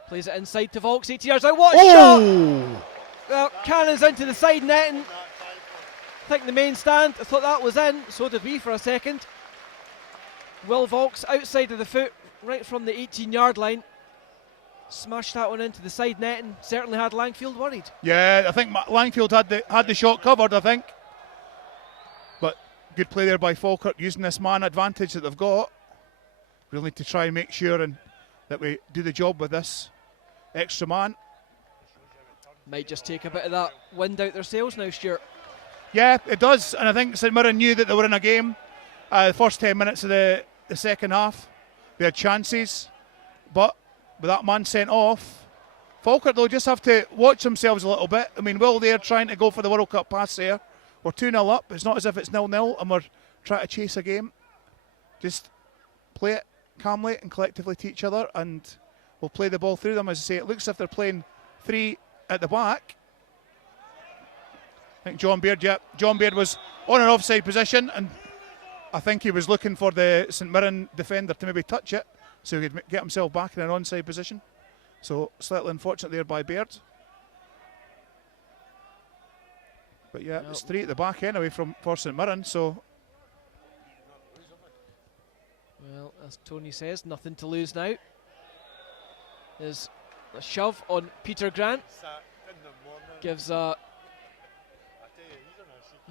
plays it inside to Volks, 80 yards out. What a shot! Well, cannons into the side net, and I think the main stand, I thought that was in, so did we for a second. Will Volks outside of the foot, right from the 18-yard line, smashed that one into the side net and certainly had Langfield worried. Yeah, I think Langfield had the shot covered, I think. But good play there by Falkirk, using this man advantage that they've got. We'll need to try and make sure that we do the job with this extra man. Might just take a bit of that wind out their sails now, Stuart. Yeah, it does, and I think St Mirren knew that they were in a game. The first 10 minutes of the second half, they had chances, but with that man sent off, Falkirk they'll just have to watch themselves a little bit. I mean, Will they're trying to go for the World Cup pass there. We're 2-0 up. It's not as if it's 0-0 and we're trying to chase a game. Just play it calmly and collectively to each other, and we'll play the ball through them. As I say, it looks as if they're playing 3 at the back. I think John Baird was on an offside position, and I think he was looking for the St Mirren defender to maybe touch it so he could get himself back in an onside position. So slightly unfortunate there by Baird. But yeah, it's 3 at the back anyway for St Mirren. So, well, as Tony says, nothing to lose now. There's a shove on Peter Grant. Gives a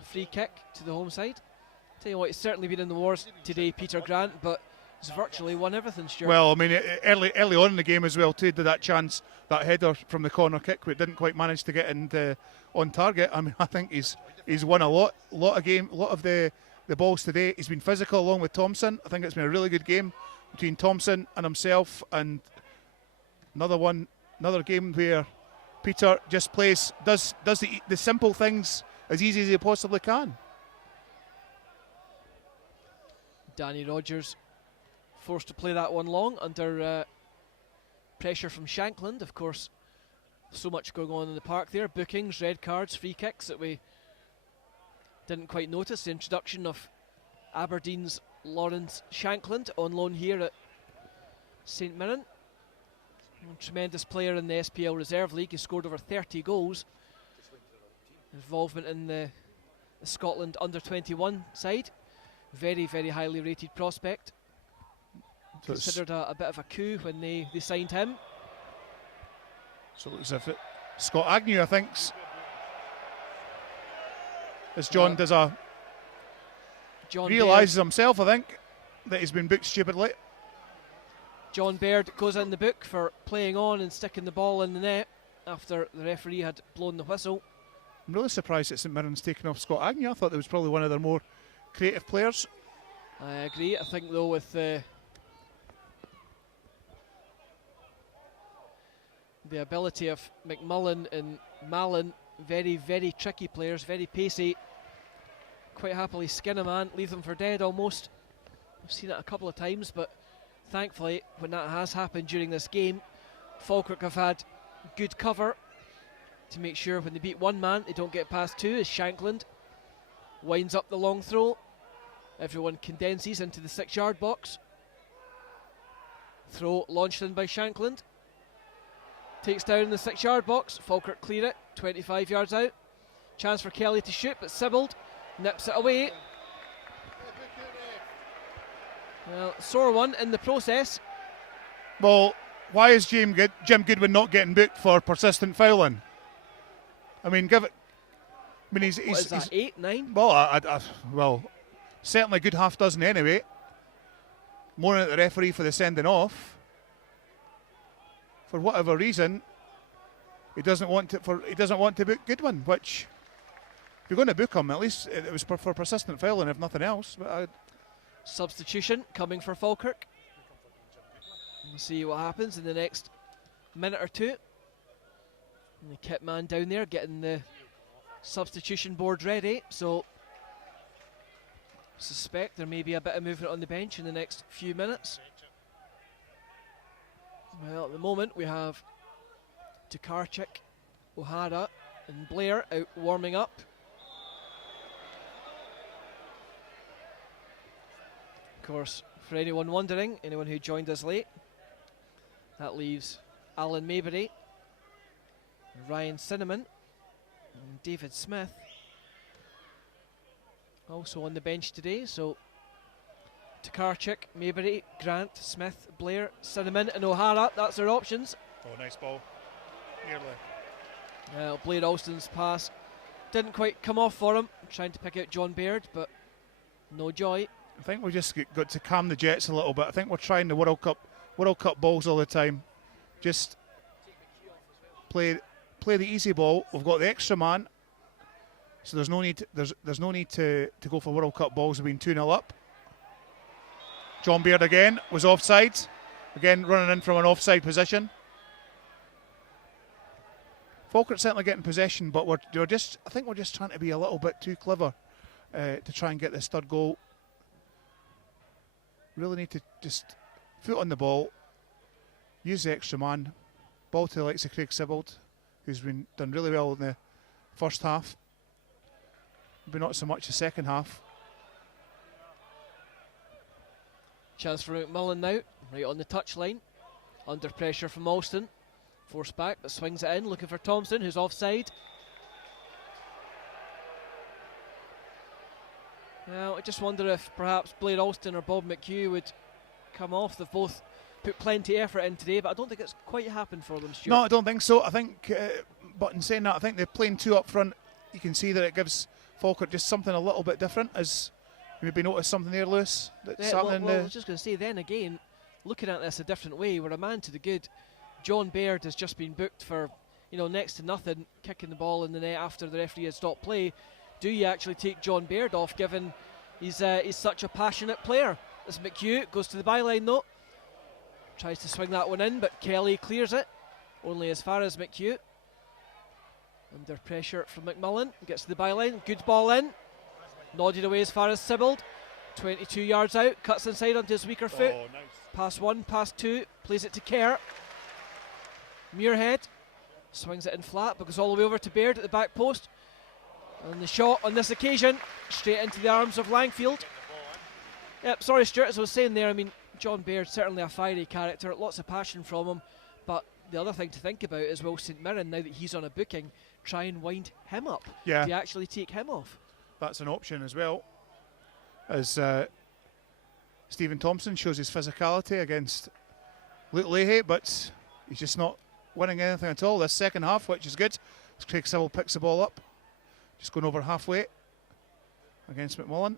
free kick to the home side. Tell you what, he's certainly been in the wars today, Peter Grant, but he's virtually won everything, Stuart. Well, I mean, early on in the game as well too, did that chance, that header from the corner kick, but didn't quite manage to get on target. I mean, I think he's won a lot of the balls today. He's been physical along with Thompson. I think it's been a really good game between Thompson and himself, and another game where Peter just does the simple things as easy as he possibly can. Danny Rogers forced to play that one long under pressure from Shankland. Of course, so much going on in the park there. Bookings, red cards, free kicks that we didn't quite notice. The introduction of Aberdeen's Lawrence Shankland on loan here at St Mirren. Tremendous player in the SPL Reserve League. He scored over 30 goals. Involvement in the Scotland under-21 side. Very, very highly rated prospect. So considered a bit of a coup when they signed him. So it looks as if Scott Agnew, I think, as John realises himself, I think, that he's been booked stupidly. John Baird goes in the book for playing on and sticking the ball in the net after the referee had blown the whistle. I'm really surprised that St Mirren's taken off Scott Agnew. I thought that was probably one of their more creative players. I agree. I think though with the ability of McMullen and Mallon, very, very tricky players, very pacey, quite happily skin a man, leave them for dead almost. I've seen it a couple of times, but thankfully when that has happened during this game, Falkirk have had good cover to make sure when they beat one man they don't get past 2, as Shankland winds up the long throw. Everyone condenses into the 6-yard box. Throw launched in by Shankland. Takes down the 6-yard box. Falkirk clear it, 25 yards out. Chance for Kelly to shoot, but Sibbald nips it away. Well, sore one in the process. Well, why is Jim Goodwin not getting booked for persistent fouling? I mean, give it. I mean, he's What is that, 8, 9? well, well, certainly a good half dozen anyway. Mourning at the referee for the sending off. For whatever reason, he doesn't want to book Goodwin. Which, if you're going to book him, at least it was for persistent fouling, if nothing else. But Substitution coming for Falkirk. We'll see what happens in the next minute or two. And the kit man down there getting the substitution board ready. So suspect there may be a bit of movement on the bench in the next few minutes. Well, at the moment we have Tokarczyk, O'Hara and Blair out warming up. Of course, for anyone wondering, anyone who joined us late, that leaves Alan Maybury, Ryan Cinnamon and David Smith also on the bench today. So Tokarczyk, Maybury, Grant, Smith, Blair, Cinnamon and O'Hara, that's their options. oh, nice ball. Nearly. Well, Blair Alston's pass didn't quite come off for him, trying to pick out John Baird, but no joy. I think we just got to calm the jets a little bit. I think we're trying the World Cup balls all the time. Just play the easy ball. We've got the extra man, so there's no need. There's no need to go for World Cup balls. We've been 2-0 up. John Baird again was offside. Again running in from an offside position. Falkirk certainly getting possession, but I think we're just trying to be a little bit too clever to try and get this third goal. Really need to just foot on the ball, use the extra man, ball to the likes of Craig Sibbald, who's been done really well in the first half, but not so much the second half. Chance for McMullen now, right on the touchline, under pressure from Alston, forced back but swings it in, looking for Thompson who's offside. Now I just wonder if perhaps Blair Alston or Bob McHugh would come off. They've both put plenty of effort in today, but I don't think it's quite happened for them, Stuart. No, I don't think so. I think, but in saying that, I think they're playing two up front. You can see that it gives Falkirk just something a little bit different. As you maybe noticed something there, Lewis? That's happening. I was just going to say, then again, looking at this a different way, we're a man to the good. John Baird has just been booked for, next to nothing, kicking the ball in the net after the referee had stopped play. Do you actually take John Baird off, given he's such a passionate player? As McHugh goes to the byline though, tries to swing that one in, but Kelly clears it, only as far as McHugh. Under pressure from McMullen, gets to the byline, good ball in, nodded away as far as Sibbald, 22 yards out, cuts inside onto his weaker foot. Oh, nice. Pass 1, pass 2, plays it to Kerr. Muirhead swings it in flat, but goes all the way over to Baird at the back post. And the shot on this occasion, straight into the arms of Langfield. Yep, sorry Stuart, as I was saying there, I mean, John Baird, certainly a fiery character, lots of passion from him, but the other thing to think about is, will St Mirren, now that he's on a booking, try and wind him up? Yeah. Do you actually take him off? That's an option as well. As Stephen Thompson shows his physicality against Luke Leahy, but he's just not winning anything at all this second half, which is good. As Craig Sibbald picks the ball up, just going over halfway against McMullen.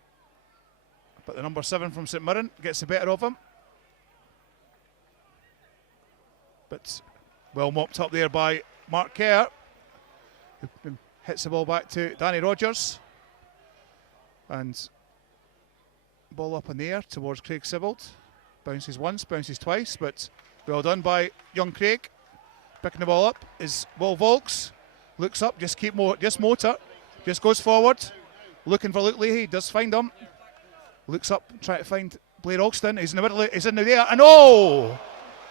But the number 7 from St Mirren gets the better of him. But well mopped up there by Mark Kerr, who hits the ball back to Danny Rogers. And ball up in the air towards Craig Sibbald. Bounces once, bounces twice, but well done by young Craig. Picking the ball up is Will Volks. Looks up, just motor. Just goes forward. Looking for Luke Leahy, does find him. Looks up, trying to find Blair Alston. He's in the middle, he's in the air, and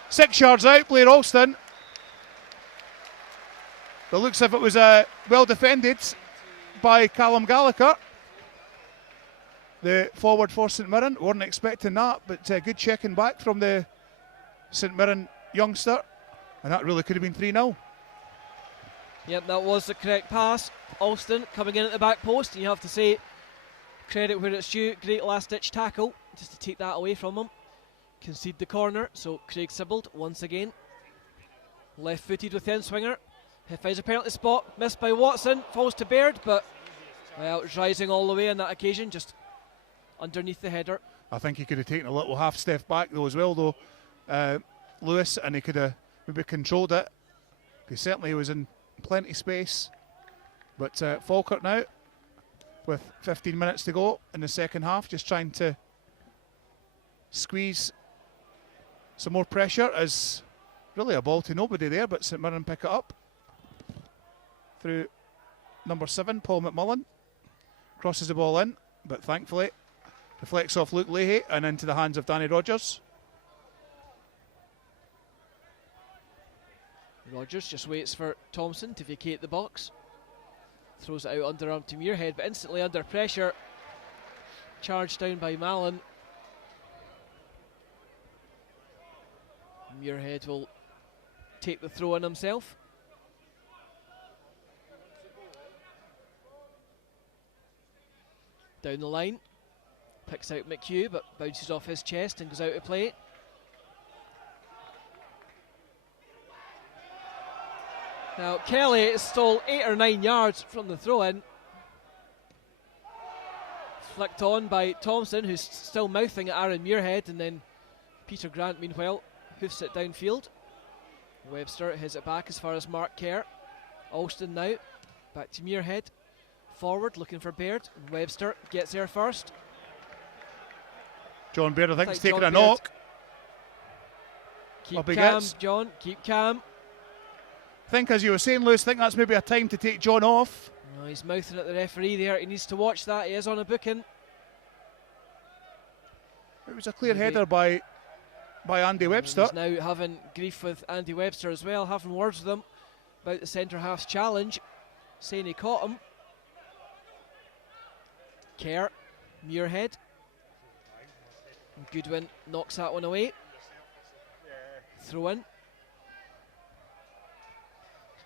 6 yards out, Blair Alston. It looks as if it was well defended by Callum Gallagher, the forward for St Mirren. Weren't expecting that, but good checking back from the St Mirren youngster. And that really could have been 3-0. Yep, that was the correct pass. Alston coming in at the back post, and you have to say credit where it's due. Great last-ditch tackle just to take that away from him. Concede the corner, so Craig Sibbald once again left-footed with the in-swinger. He finds a penalty spot, missed by Watson, falls to Baird, but well, it's rising all the way on that occasion, just underneath the header. I think he could have taken a little half step back though as well, Lewis, and he could have maybe controlled it. He certainly was in plenty space. But Falkirk now, with 15 minutes to go in the second half, just trying to squeeze some more pressure, as really a ball to nobody there, but St Mirren pick it up through number 7, Paul McMullen. Crosses the ball in, but thankfully deflects off Luke Leahy and into the hands of Danny Rogers. Rogers just waits for Thompson to vacate the box. Throws it out underarm to Muirhead, but instantly under pressure. Charged down by Mallon. Muirhead will take the throw in himself. Down the line. Picks out McHugh, but bounces off his chest and goes out to play. Now Kelly stole 8 or 9 yards from the throw-in. Flicked on by Thompson, who's still mouthing at Aaron Muirhead, and then Peter Grant, meanwhile, hoofs it downfield. Webster has it back as far as Mark Kerr. Alston now, back to Muirhead. Forward, looking for Baird, and Webster gets there first. John Baird, I think, is taking John a knock. Keep calm, John, keep calm. I think, as you were saying, Lewis, I think that's maybe a time to take John off. Oh, he's mouthing at the referee there. He needs to watch that. He is on a booking. It was a clear header by Andy Webster. He's now having grief with Andy Webster as well, having words with him about the centre half's challenge, saying he caught him. Kerr, Muirhead. And Goodwin knocks that one away. Throw in.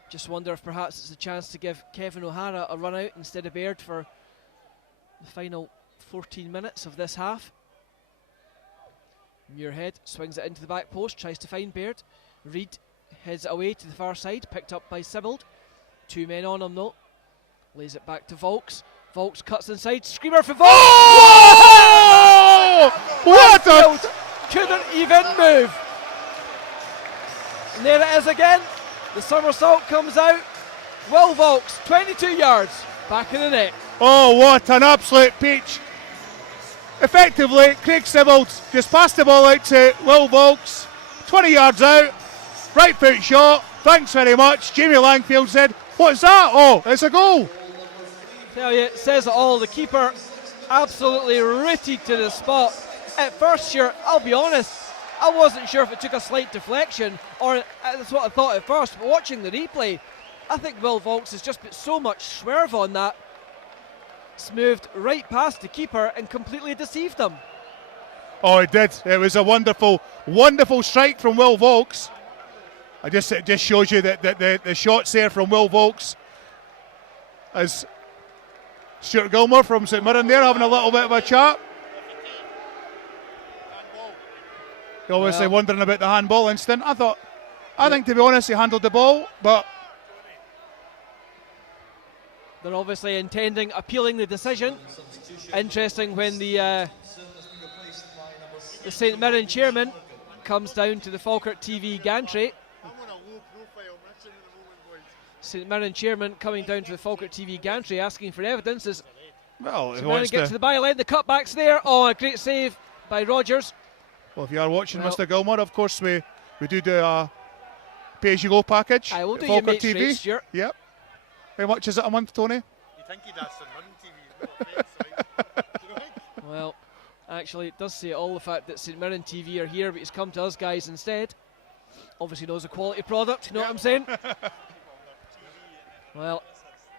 Just wonder if perhaps it's a chance to give Kevin O'Hara a run out instead of Baird for the final 14 minutes of this half. Muirhead swings it into the back post, tries to find Baird. Reid heads it away to the far side, picked up by Sibbald. 2 men on him though. Lays it back to Volks. Volks cuts inside, screamer for Volks! Oh! What a... Couldn't even move. And there it is again. The somersault comes out. Will Volks, 22 yards, back in the net. Oh, what an absolute peach. Effectively, Craig Sibbald just passed the ball out to Will Volks. 20 yards out, right foot shot. Thanks very much. Jamie Langfield said, "What's that?" Oh, it's a goal. Tell you, it says it all. The keeper absolutely rooted to the spot. At first, sure, I'll be honest, I wasn't sure if it took a slight deflection, or that's what I thought at first, but watching the replay, I think Will Volks has just put so much swerve on that. Smoothed right past the keeper and completely deceived him. Oh, it did. It was a wonderful, wonderful strike from Will Volks. It just shows you that the shots there from Will Volks. As Stuart Gilmore from St Mirren there having a little bit of a chat. Obviously wondering about the handball incident. I think to be honest, he handled the ball, but they're obviously appealing the decision. Interesting when the St Mirren chairman comes down to the Falkirk TV gantry. St Mirren chairman coming down to the Falkirk TV gantry asking for evidence as well, St Mirren get to the byline. The cutback's there. Oh, a great save by Rogers. Well, if you are watching, Mr. Gilmore, of course we do a pay-as-you-go package. I will do Falkirk your TV. rates, Stuart. Yep. How much is it a month, Tony? You think he'd ask St Mirren TV? Well, actually, it does say all the fact that St Mirren TV are here, but he's come to us guys instead. Obviously knows a quality product, you know what I'm saying? Well,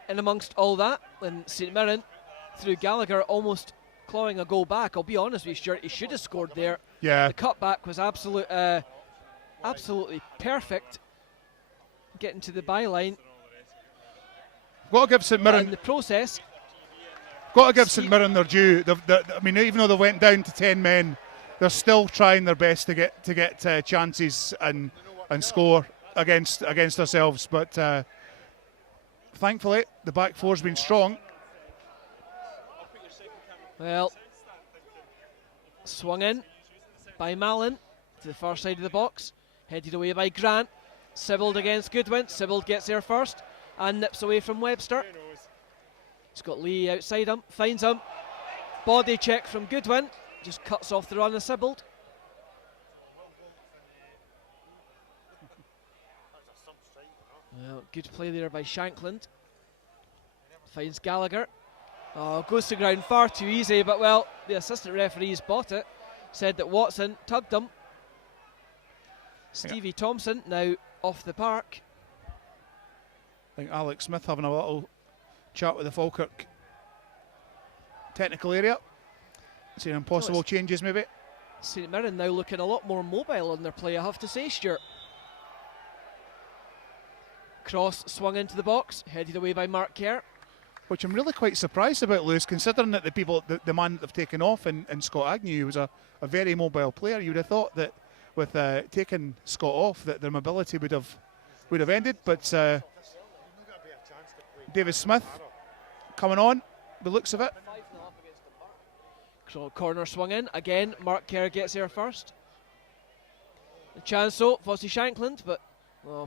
in amongst all that, and St Mirren, through Gallagher, almost clawing a goal back. I'll be honest with you, Stuart, he should have scored there. Yeah. The cutback was absolutely perfect getting to the byline. Got to give St In Mirren. the process, Got to give St Mirren their due. I mean, even though they went down to 10 men, they're still trying their best to get chances and score against ourselves. But thankfully, the back four's been strong. well, swung in by Mallon to the far side of the box, headed away by Grant. Sibbald against Goodwin. Sibbald gets there first and nips away from Webster. He's got Lee outside him, finds him. Body check from Goodwin, just cuts off the run of Sibbald. Well, good play there by Shankland. Finds Gallagher. Oh, goes to ground far too easy, but well, the assistant referee spot it. Said that Watson tugged him. Stevie Thompson now off the park. I think Alex Smith having a little chat with the Falkirk technical area. Seeing impossible changes maybe. St Mirren now looking a lot more mobile on their play, I have to say, Stuart. Cross swung into the box, headed away by Mark Kerr. Which I'm really quite surprised about, Lewis, considering that the man that they've taken off in Scott Agnew was a very mobile player. You would have thought that with taking Scott off that their mobility would have ended, but David Smith coming on, the looks of it. Corner swung in, again Mark Kerr gets there first. The chance though, Fossey Shankland, but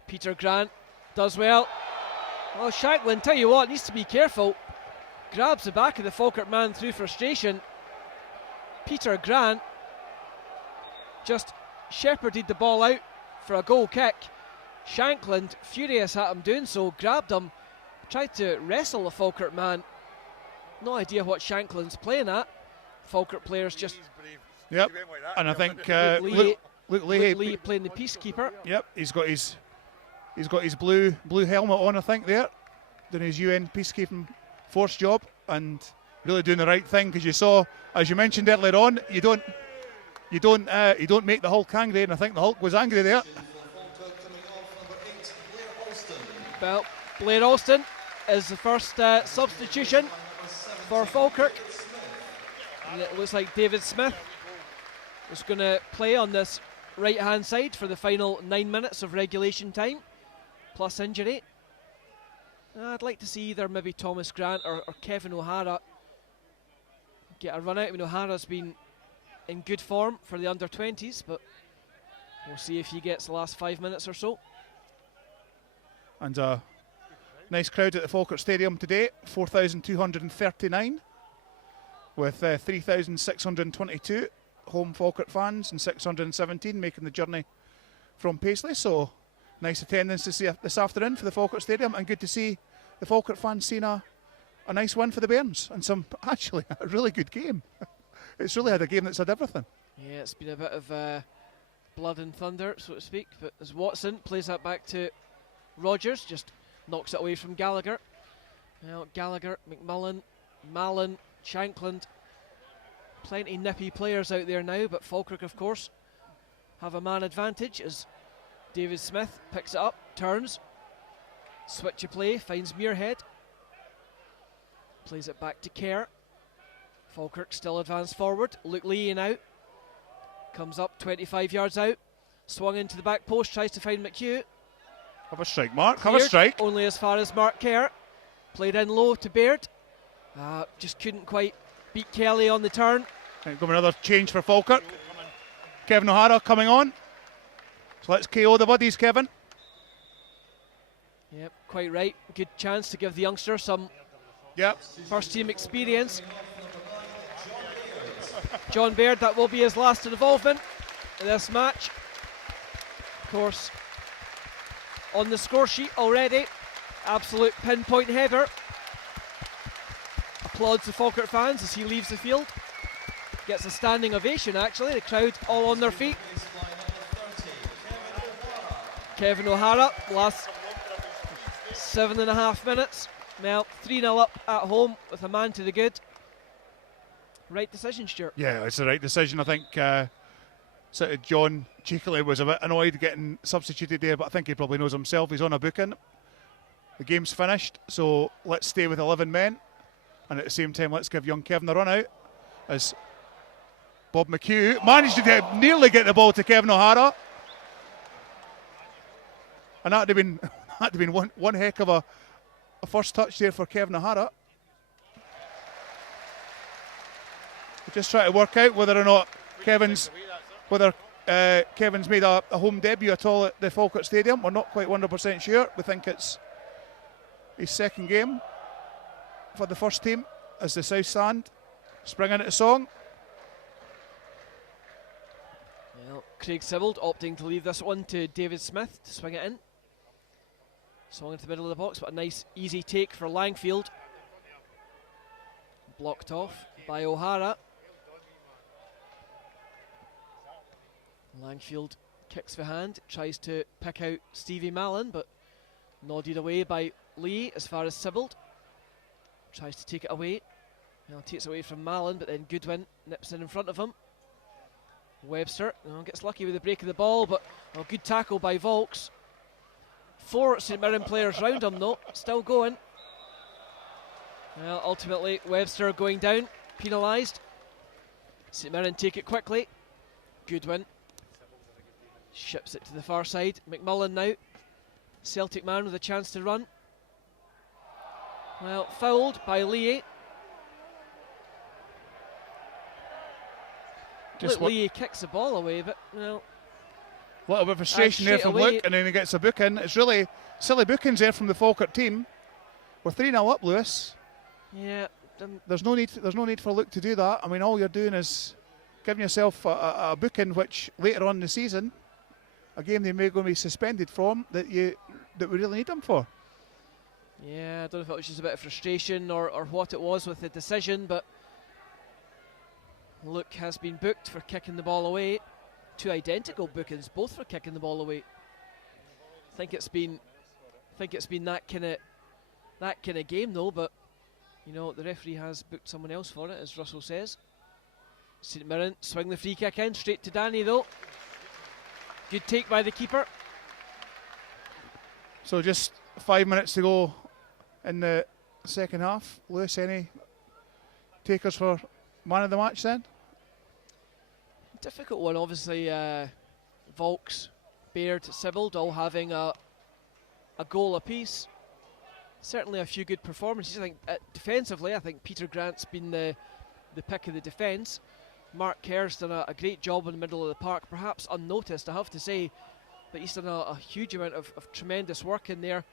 Peter Grant does well. Well, Shankland, tell you what, needs to be careful. Grabs the back of the Falkirk man through frustration. Peter Grant just shepherded the ball out for a goal kick. Shankland, furious at him doing so, grabbed him, tried to wrestle the Falkirk man. No idea what Shankland's playing at. Falkirk players just... Yep, and I think Luke Lee playing the peacekeeper. Yep, he's got his blue helmet on, I think, there, doing his UN peacekeeping force job and really doing the right thing, because you saw, as you mentioned earlier on, you don't make the Hulk angry, and I think the Hulk was angry there. Well, Blair Alston is the first substitution for Falkirk. And it looks like David Smith is going to play on this right hand side for the final 9 minutes of regulation time, plus injury. I'd like to see either maybe Thomas Grant or Kevin O'Hara get a run out. I mean, O'Hara's been in good form for the under-20s, but we'll see if he gets the last 5 minutes or so. And a nice crowd at the Falkirk Stadium today, 4,239, with 3,622 home Falkirk fans and 617 making the journey from Paisley. So nice attendance to see this afternoon for the Falkirk Stadium, and good to see the Falkirk fans seeing a nice win for the Bairns and actually a really good game. It's really had a game that's had everything. Yeah, it's been a bit of blood and thunder, so to speak, but as Watson plays that back to Rogers, just knocks it away from Gallagher. Now Gallagher, McMullen, Mallon, Shankland, plenty nippy players out there now, but Falkirk of course have a man advantage as David Smith picks it up, turns, switch of play, finds Muirhead, plays it back to Kerr. Falkirk still advanced forward, Luke Lee now, comes up 25 yards out, swung into the back post, tries to find McHugh. Have a strike, Mark, have a strike. Only as far as Mark Kerr, played in low to Baird, just couldn't quite beat Kelly on the turn. Going to be another change for Falkirk. Kevin O'Hara coming on. So let's KO the buddies, Kevin. Yep, quite right. Good chance to give the youngster some first team experience. John Baird, that will be his last involvement in this match. Of course, on the score sheet already, absolute pinpoint header. Applauds the Falkirk fans as he leaves the field. Gets a standing ovation actually, the crowd all on their feet. Kevin O'Hara, last 7.5 minutes. Well, 3-0 up at home with a man to the good. Right decision, Stuart. Yeah, it's the right decision. I think sort of John cheekily was a bit annoyed getting substituted there, but I think he probably knows himself. He's on a booking. The game's finished, so let's stay with 11 men. And at the same time, let's give young Kevin a run out as Bob McHugh managed to nearly get the ball to Kevin O'Hara. And that'd have been one heck of a first touch there for Kevin O'Hara. We're just trying to work out whether or not Kevin's made a home debut at all at the Falkirk Stadium. We're not quite 100% sure. We think it's his second game for the first team as the South Stand spring into song. Well, Craig Sibbald opting to leave this one to David Smith to swing it in. Swung into the middle of the box, but a nice easy take for Langfield. Blocked off by O'Hara. Langfield kicks the hand, tries to pick out Stevie Mallon, but nodded away by Lee as far as Sibbald. Tries to take it away. Well, takes it away from Mallon, but then Goodwin nips in front of him. Webster gets lucky with the break of the ball, but good tackle by Volks. 4 St Mirren players round him though, still going. Well, ultimately Webster going down, penalised. St Mirren take it quickly. Goodwin ships it to the far side. McMullen now, Celtic man with a chance to run. Well, fouled by Lee. Lee kicks the ball away, but well, a little bit of frustration there from Luke, and then he gets a booking. It's really silly bookings there from the Falkirk team. We're 3-0 up, Lewis. Yeah. There's no need for Luke to do that. I mean, all you're doing is giving yourself a booking, which later on in the season, a game they may going to be suspended from, that we really need them for. Yeah, I don't know if it was just a bit of frustration or what it was with the decision, but Luke has been booked for kicking the ball away. 2 identical bookings, both for kicking the ball away. I think it's been that kind of game though, but the referee has booked someone else for it, as Russell says. St Mirren swing the free kick in straight to Danny though. Good take by the keeper. So just 5 minutes to go in the second half. Lewis, any takers for man of the match then? Difficult one, obviously. Volks, Baird, Sibbald all having a goal apiece. Certainly a few good performances. I think defensively, I think Peter Grant's been the pick of the defence. Mark Kerr's done a great job in the middle of the park, perhaps unnoticed, I have to say, but he's done a huge amount of tremendous work in there.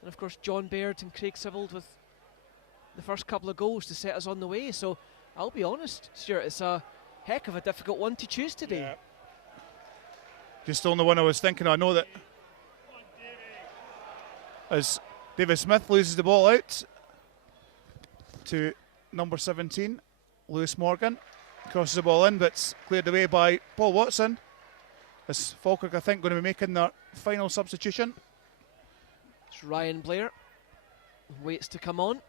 And of course, John Baird and Craig Sibbald with the first couple of goals to set us on the way. So I'll be honest, Stuart, it's a heck of a difficult one to choose today. Yeah. Just the only one I was thinking. I know that as David Smith loses the ball out to number 17, Lewis Morgan crosses the ball in, but it's cleared away by Paul Watson. As Falkirk, I think, going to be making their final substitution. It's Ryan Blair waits to come on.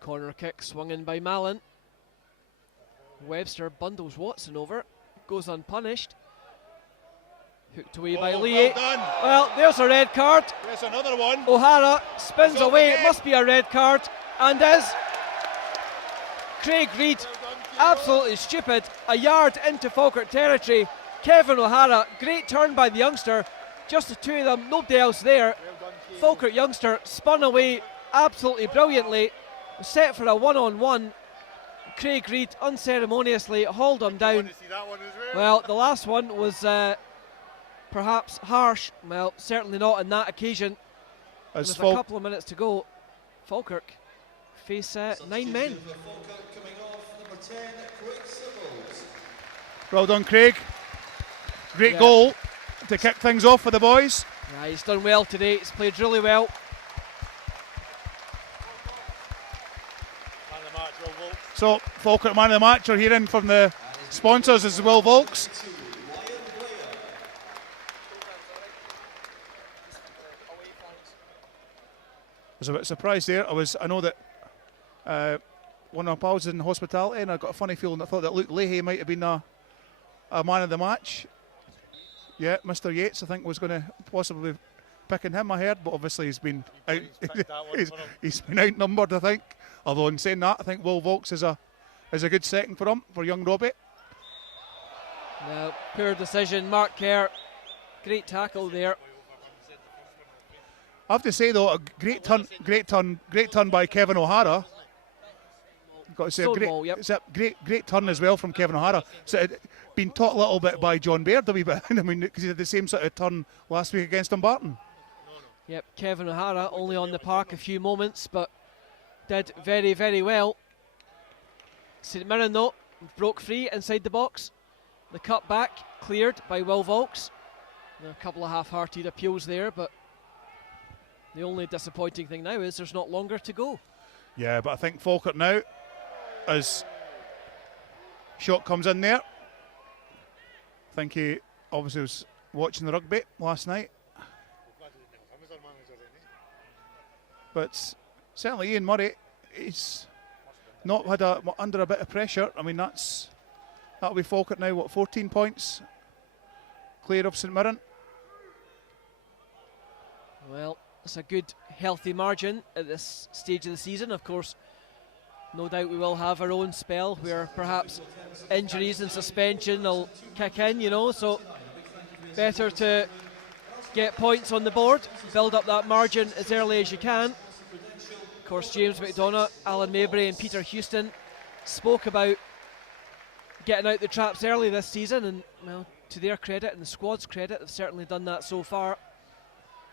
Corner kick swung in by Mallon. Webster bundles Watson over, goes unpunished. Hooked away by Lee. Well, there's a red card. There's another one. O'Hara spins away. It must be a red card, and is. Craig Reid, absolutely stupid. A yard into Falkirk territory. Kevin O'Hara, great turn by the youngster. Just the two of them, nobody else there. Falkirk youngster spun away absolutely brilliantly. Set for a one-on-one. Craig Reid unceremoniously hauled him down. Well, the last one was perhaps harsh. Well, certainly not on that occasion. With a couple of minutes to go, Falkirk face 9 men. Well done, Craig. Great goal to kick things off for the boys. Yeah, he's done well today. He's played really well. So, Falkirk man of the match are hearing from the sponsors as well, Volks. I was a bit surprised there. I know that One of my pals in hospitality, and I got a funny feeling. I thought that Luke Leahy might have been a man of the match. Yeah, Mr. Yates, I think, was going to possibly be picking him. I heard, but obviously he's been he's been outnumbered, I think. Although in saying that, I think Will Volks is a good second for him, for young Robbie. Now, poor decision, Mark Kerr. Great tackle there. I have to say though, a great turn by Kevin O'Hara. Got to say, it's a great turn as well from Kevin O'Hara. So it been taught a little bit by John Baird a wee bit. I mean, because he had the same sort of turn last week against Dumbarton. Yep, Kevin O'Hara only on the park a few moments, but did very, very well. St Mirren though broke free inside the box. The cut back cleared by Will Volks. A couple of half-hearted appeals there, but the only disappointing thing now is there's not longer to go. Yeah, but I think Falkirk now, as shot comes in there. I think he obviously was watching the rugby last night. But certainly Ian Murray, he's not had under a bit of pressure. I mean, that'll be Falkirk now, 14 points clear of St Mirren. Well, it's a good, healthy margin at this stage of the season. Of course, no doubt we will have our own spell where perhaps injuries and suspension will kick in, so better to get points on the board, build up that margin as early as you can. Of course, James McDonough, Alan Mabry and Peter Houston spoke about getting out the traps early this season, and well, to their credit and the squad's credit, they've certainly done that so far.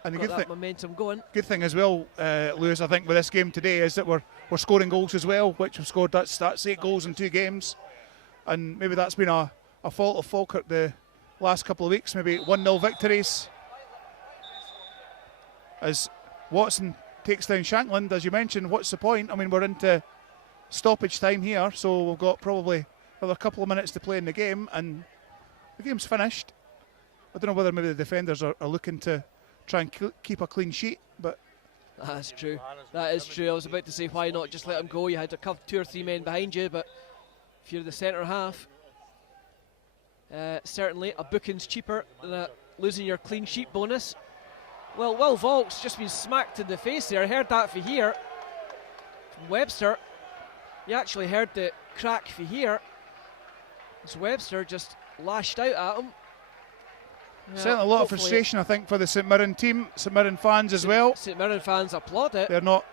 And got that momentum going. Good thing as well, Lewis, I think with this game today is that we're scoring goals as well, which we've scored that's 8 goals in 2 games, and maybe that's been a fault of Falkirk the last couple of weeks, maybe 1-0 victories. As Watson takes down Shankland, as you mentioned, what's the point? I mean, we're into stoppage time here, so we've got probably another couple of minutes to play in the game, and the game's finished. I don't know whether maybe the defenders are looking to try and keep a clean sheet, but that's true. That is true. I was about to say, why not just let him go? You had 2 or 3 men behind you, but if you're the centre half, certainly a booking's cheaper than losing your clean sheet bonus. Well, Will Volks just been smacked in the face there. I heard that for here from Webster. You actually heard the crack for here as Webster just lashed out at him. Certainly a lot of frustration, I think, for the St Mirren team, St Mirren fans as well. St Mirren fans applaud it. They're not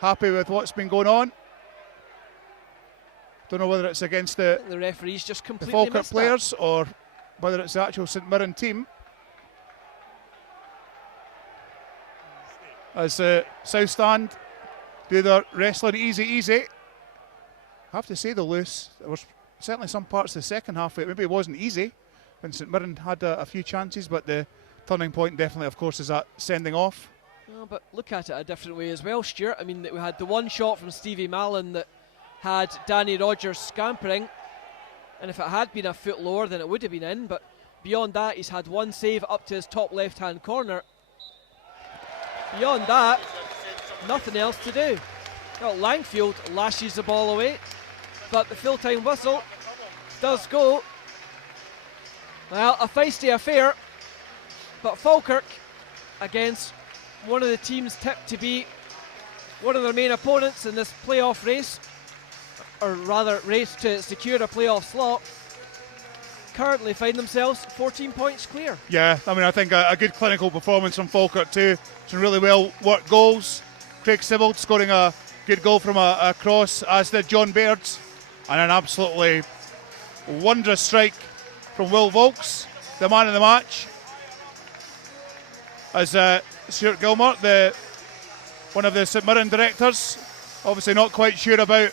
happy with what's been going on. Don't know whether it's against the referees just completely Falkirk players or whether it's the actual St Mirren team. As South Stand do their wrestling easy. I have to say though, Lewis, there was certainly some parts of the second half where maybe it wasn't easy when St Mirren had a few chances, but the turning point definitely, of course, is that sending off. No, but look at it a different way as well, Stuart. I mean, we had the one shot from Stevie Mallon that had Danny Rogers scampering, and if it had been a foot lower, then it would have been in, but beyond that, he's had one save up to his top left-hand corner. Beyond that, nothing else to do. Well, Langfield lashes the ball away, but the full-time whistle does go. Well, a feisty affair, but Falkirk against one of the teams tipped to be one of their main opponents in this playoff race, or rather race to secure a playoff slot, currently find themselves 14 points clear. Yeah, I mean, I think a good clinical performance from Falkirk too. Some really well worked goals. Craig Sibbald scoring a good goal from a cross, as did John Bairds, and an absolutely wondrous strike from Will Volks, the man of the match. As Stuart Gilmore, one of the St Mirren directors, obviously not quite sure about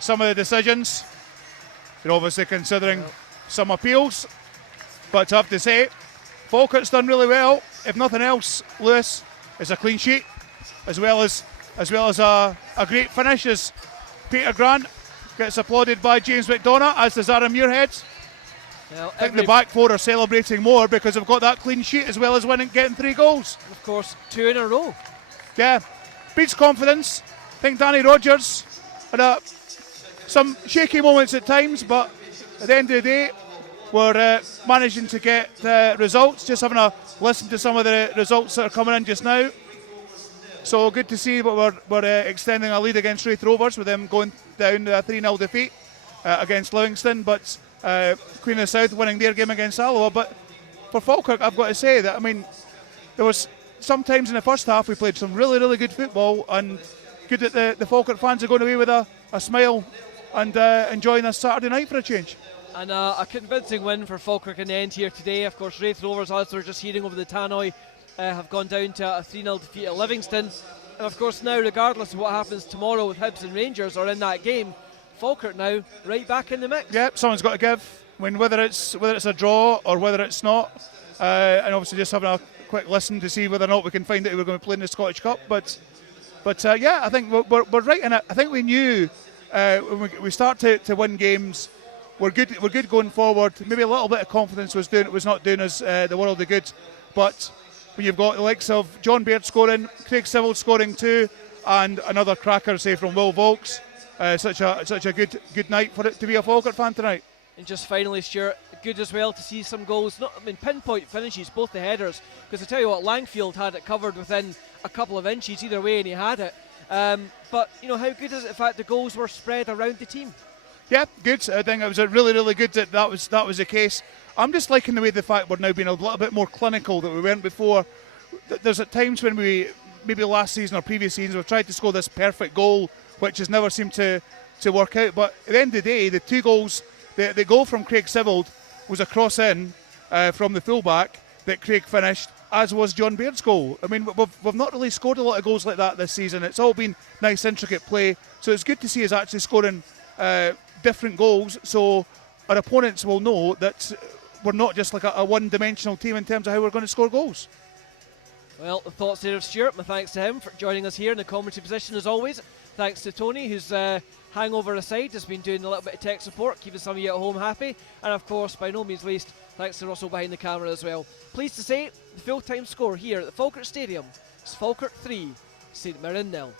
some of the decisions. They're obviously considering some appeals, but I have to say, Falkirk's done really well. If nothing else, Lewis, it's a clean sheet, as well as a great finish, as Peter Grant gets applauded by James McDonough, as does Aaron Muirhead. Well, I think the back four are celebrating more because they've got that clean sheet as well as getting 3 goals. Of course, 2 in a row. Yeah, beats confidence. I think Danny Rogers had some shaky moments at times, but at the end of the day, we're managing to get results. Just having a listen to some of the results that are coming in just now. So good to see what we're extending a lead against Raith Rovers with them going down a 3-0 defeat against Livingston, but Queen of the South winning their game against Alloa. But for Falkirk, I've got to say that, I mean, there was sometimes in the first half we played some really, really good football, and good that the Falkirk fans are going away with a smile and enjoying this Saturday night for a change. And a convincing win for Falkirk in the end here today. Of course, Raith Rovers, as we're just hearing over the tannoy, have gone down to a 3-0 defeat at Livingston. And of course now, regardless of what happens tomorrow with Hibs and Rangers or in that game, Falkirk now right back in the mix. Yep, someone's got to give. I mean, whether it's a draw or whether it's not, and obviously just having a quick listen to see whether or not we can find out who we're going to play in the Scottish Cup. But yeah, I think we're right in it. I think we knew when we start to win games, we're good going forward. Maybe a little bit of confidence was not doing us the world of good, but when you've got the likes of John Baird scoring, Craig Civil scoring 2, and another cracker, say, from Will Volks, such a good night for it to be a Falkirk fan tonight. And just finally, Stuart, good as well to see some goals, pinpoint finishes, both the headers, because I tell you what, Langfield had it covered within a couple of inches either way and he had it. But, how good is it the fact the goals were spread around the team? Yeah, good. I think it was really, really good that was the case. I'm just liking the way the fact we're now being a little bit more clinical that we weren't before. There's at times when we, maybe last season or previous seasons, we've tried to score this perfect goal, which has never seemed to work out. But at the end of the day, the 2 goals, the goal from Craig Civil was a cross in from the fullback that Craig finished, as was John Baird's goal. I mean, we've not really scored a lot of goals like that this season. It's all been nice, intricate play. So it's good to see us actually scoring different goals, so our opponents will know that we're not just like a one-dimensional team in terms of how we're going to score goals. Well, the thoughts there of Stuart. My thanks to him for joining us here in the commentary position as always. Thanks to Tony, who's hangover aside has been doing a little bit of tech support, keeping some of you at home happy. And of course, by no means least, thanks to Russell behind the camera as well. Pleased to say, the full-time score here at the Falkirk Stadium is Falkirk 3, St Mirren 0.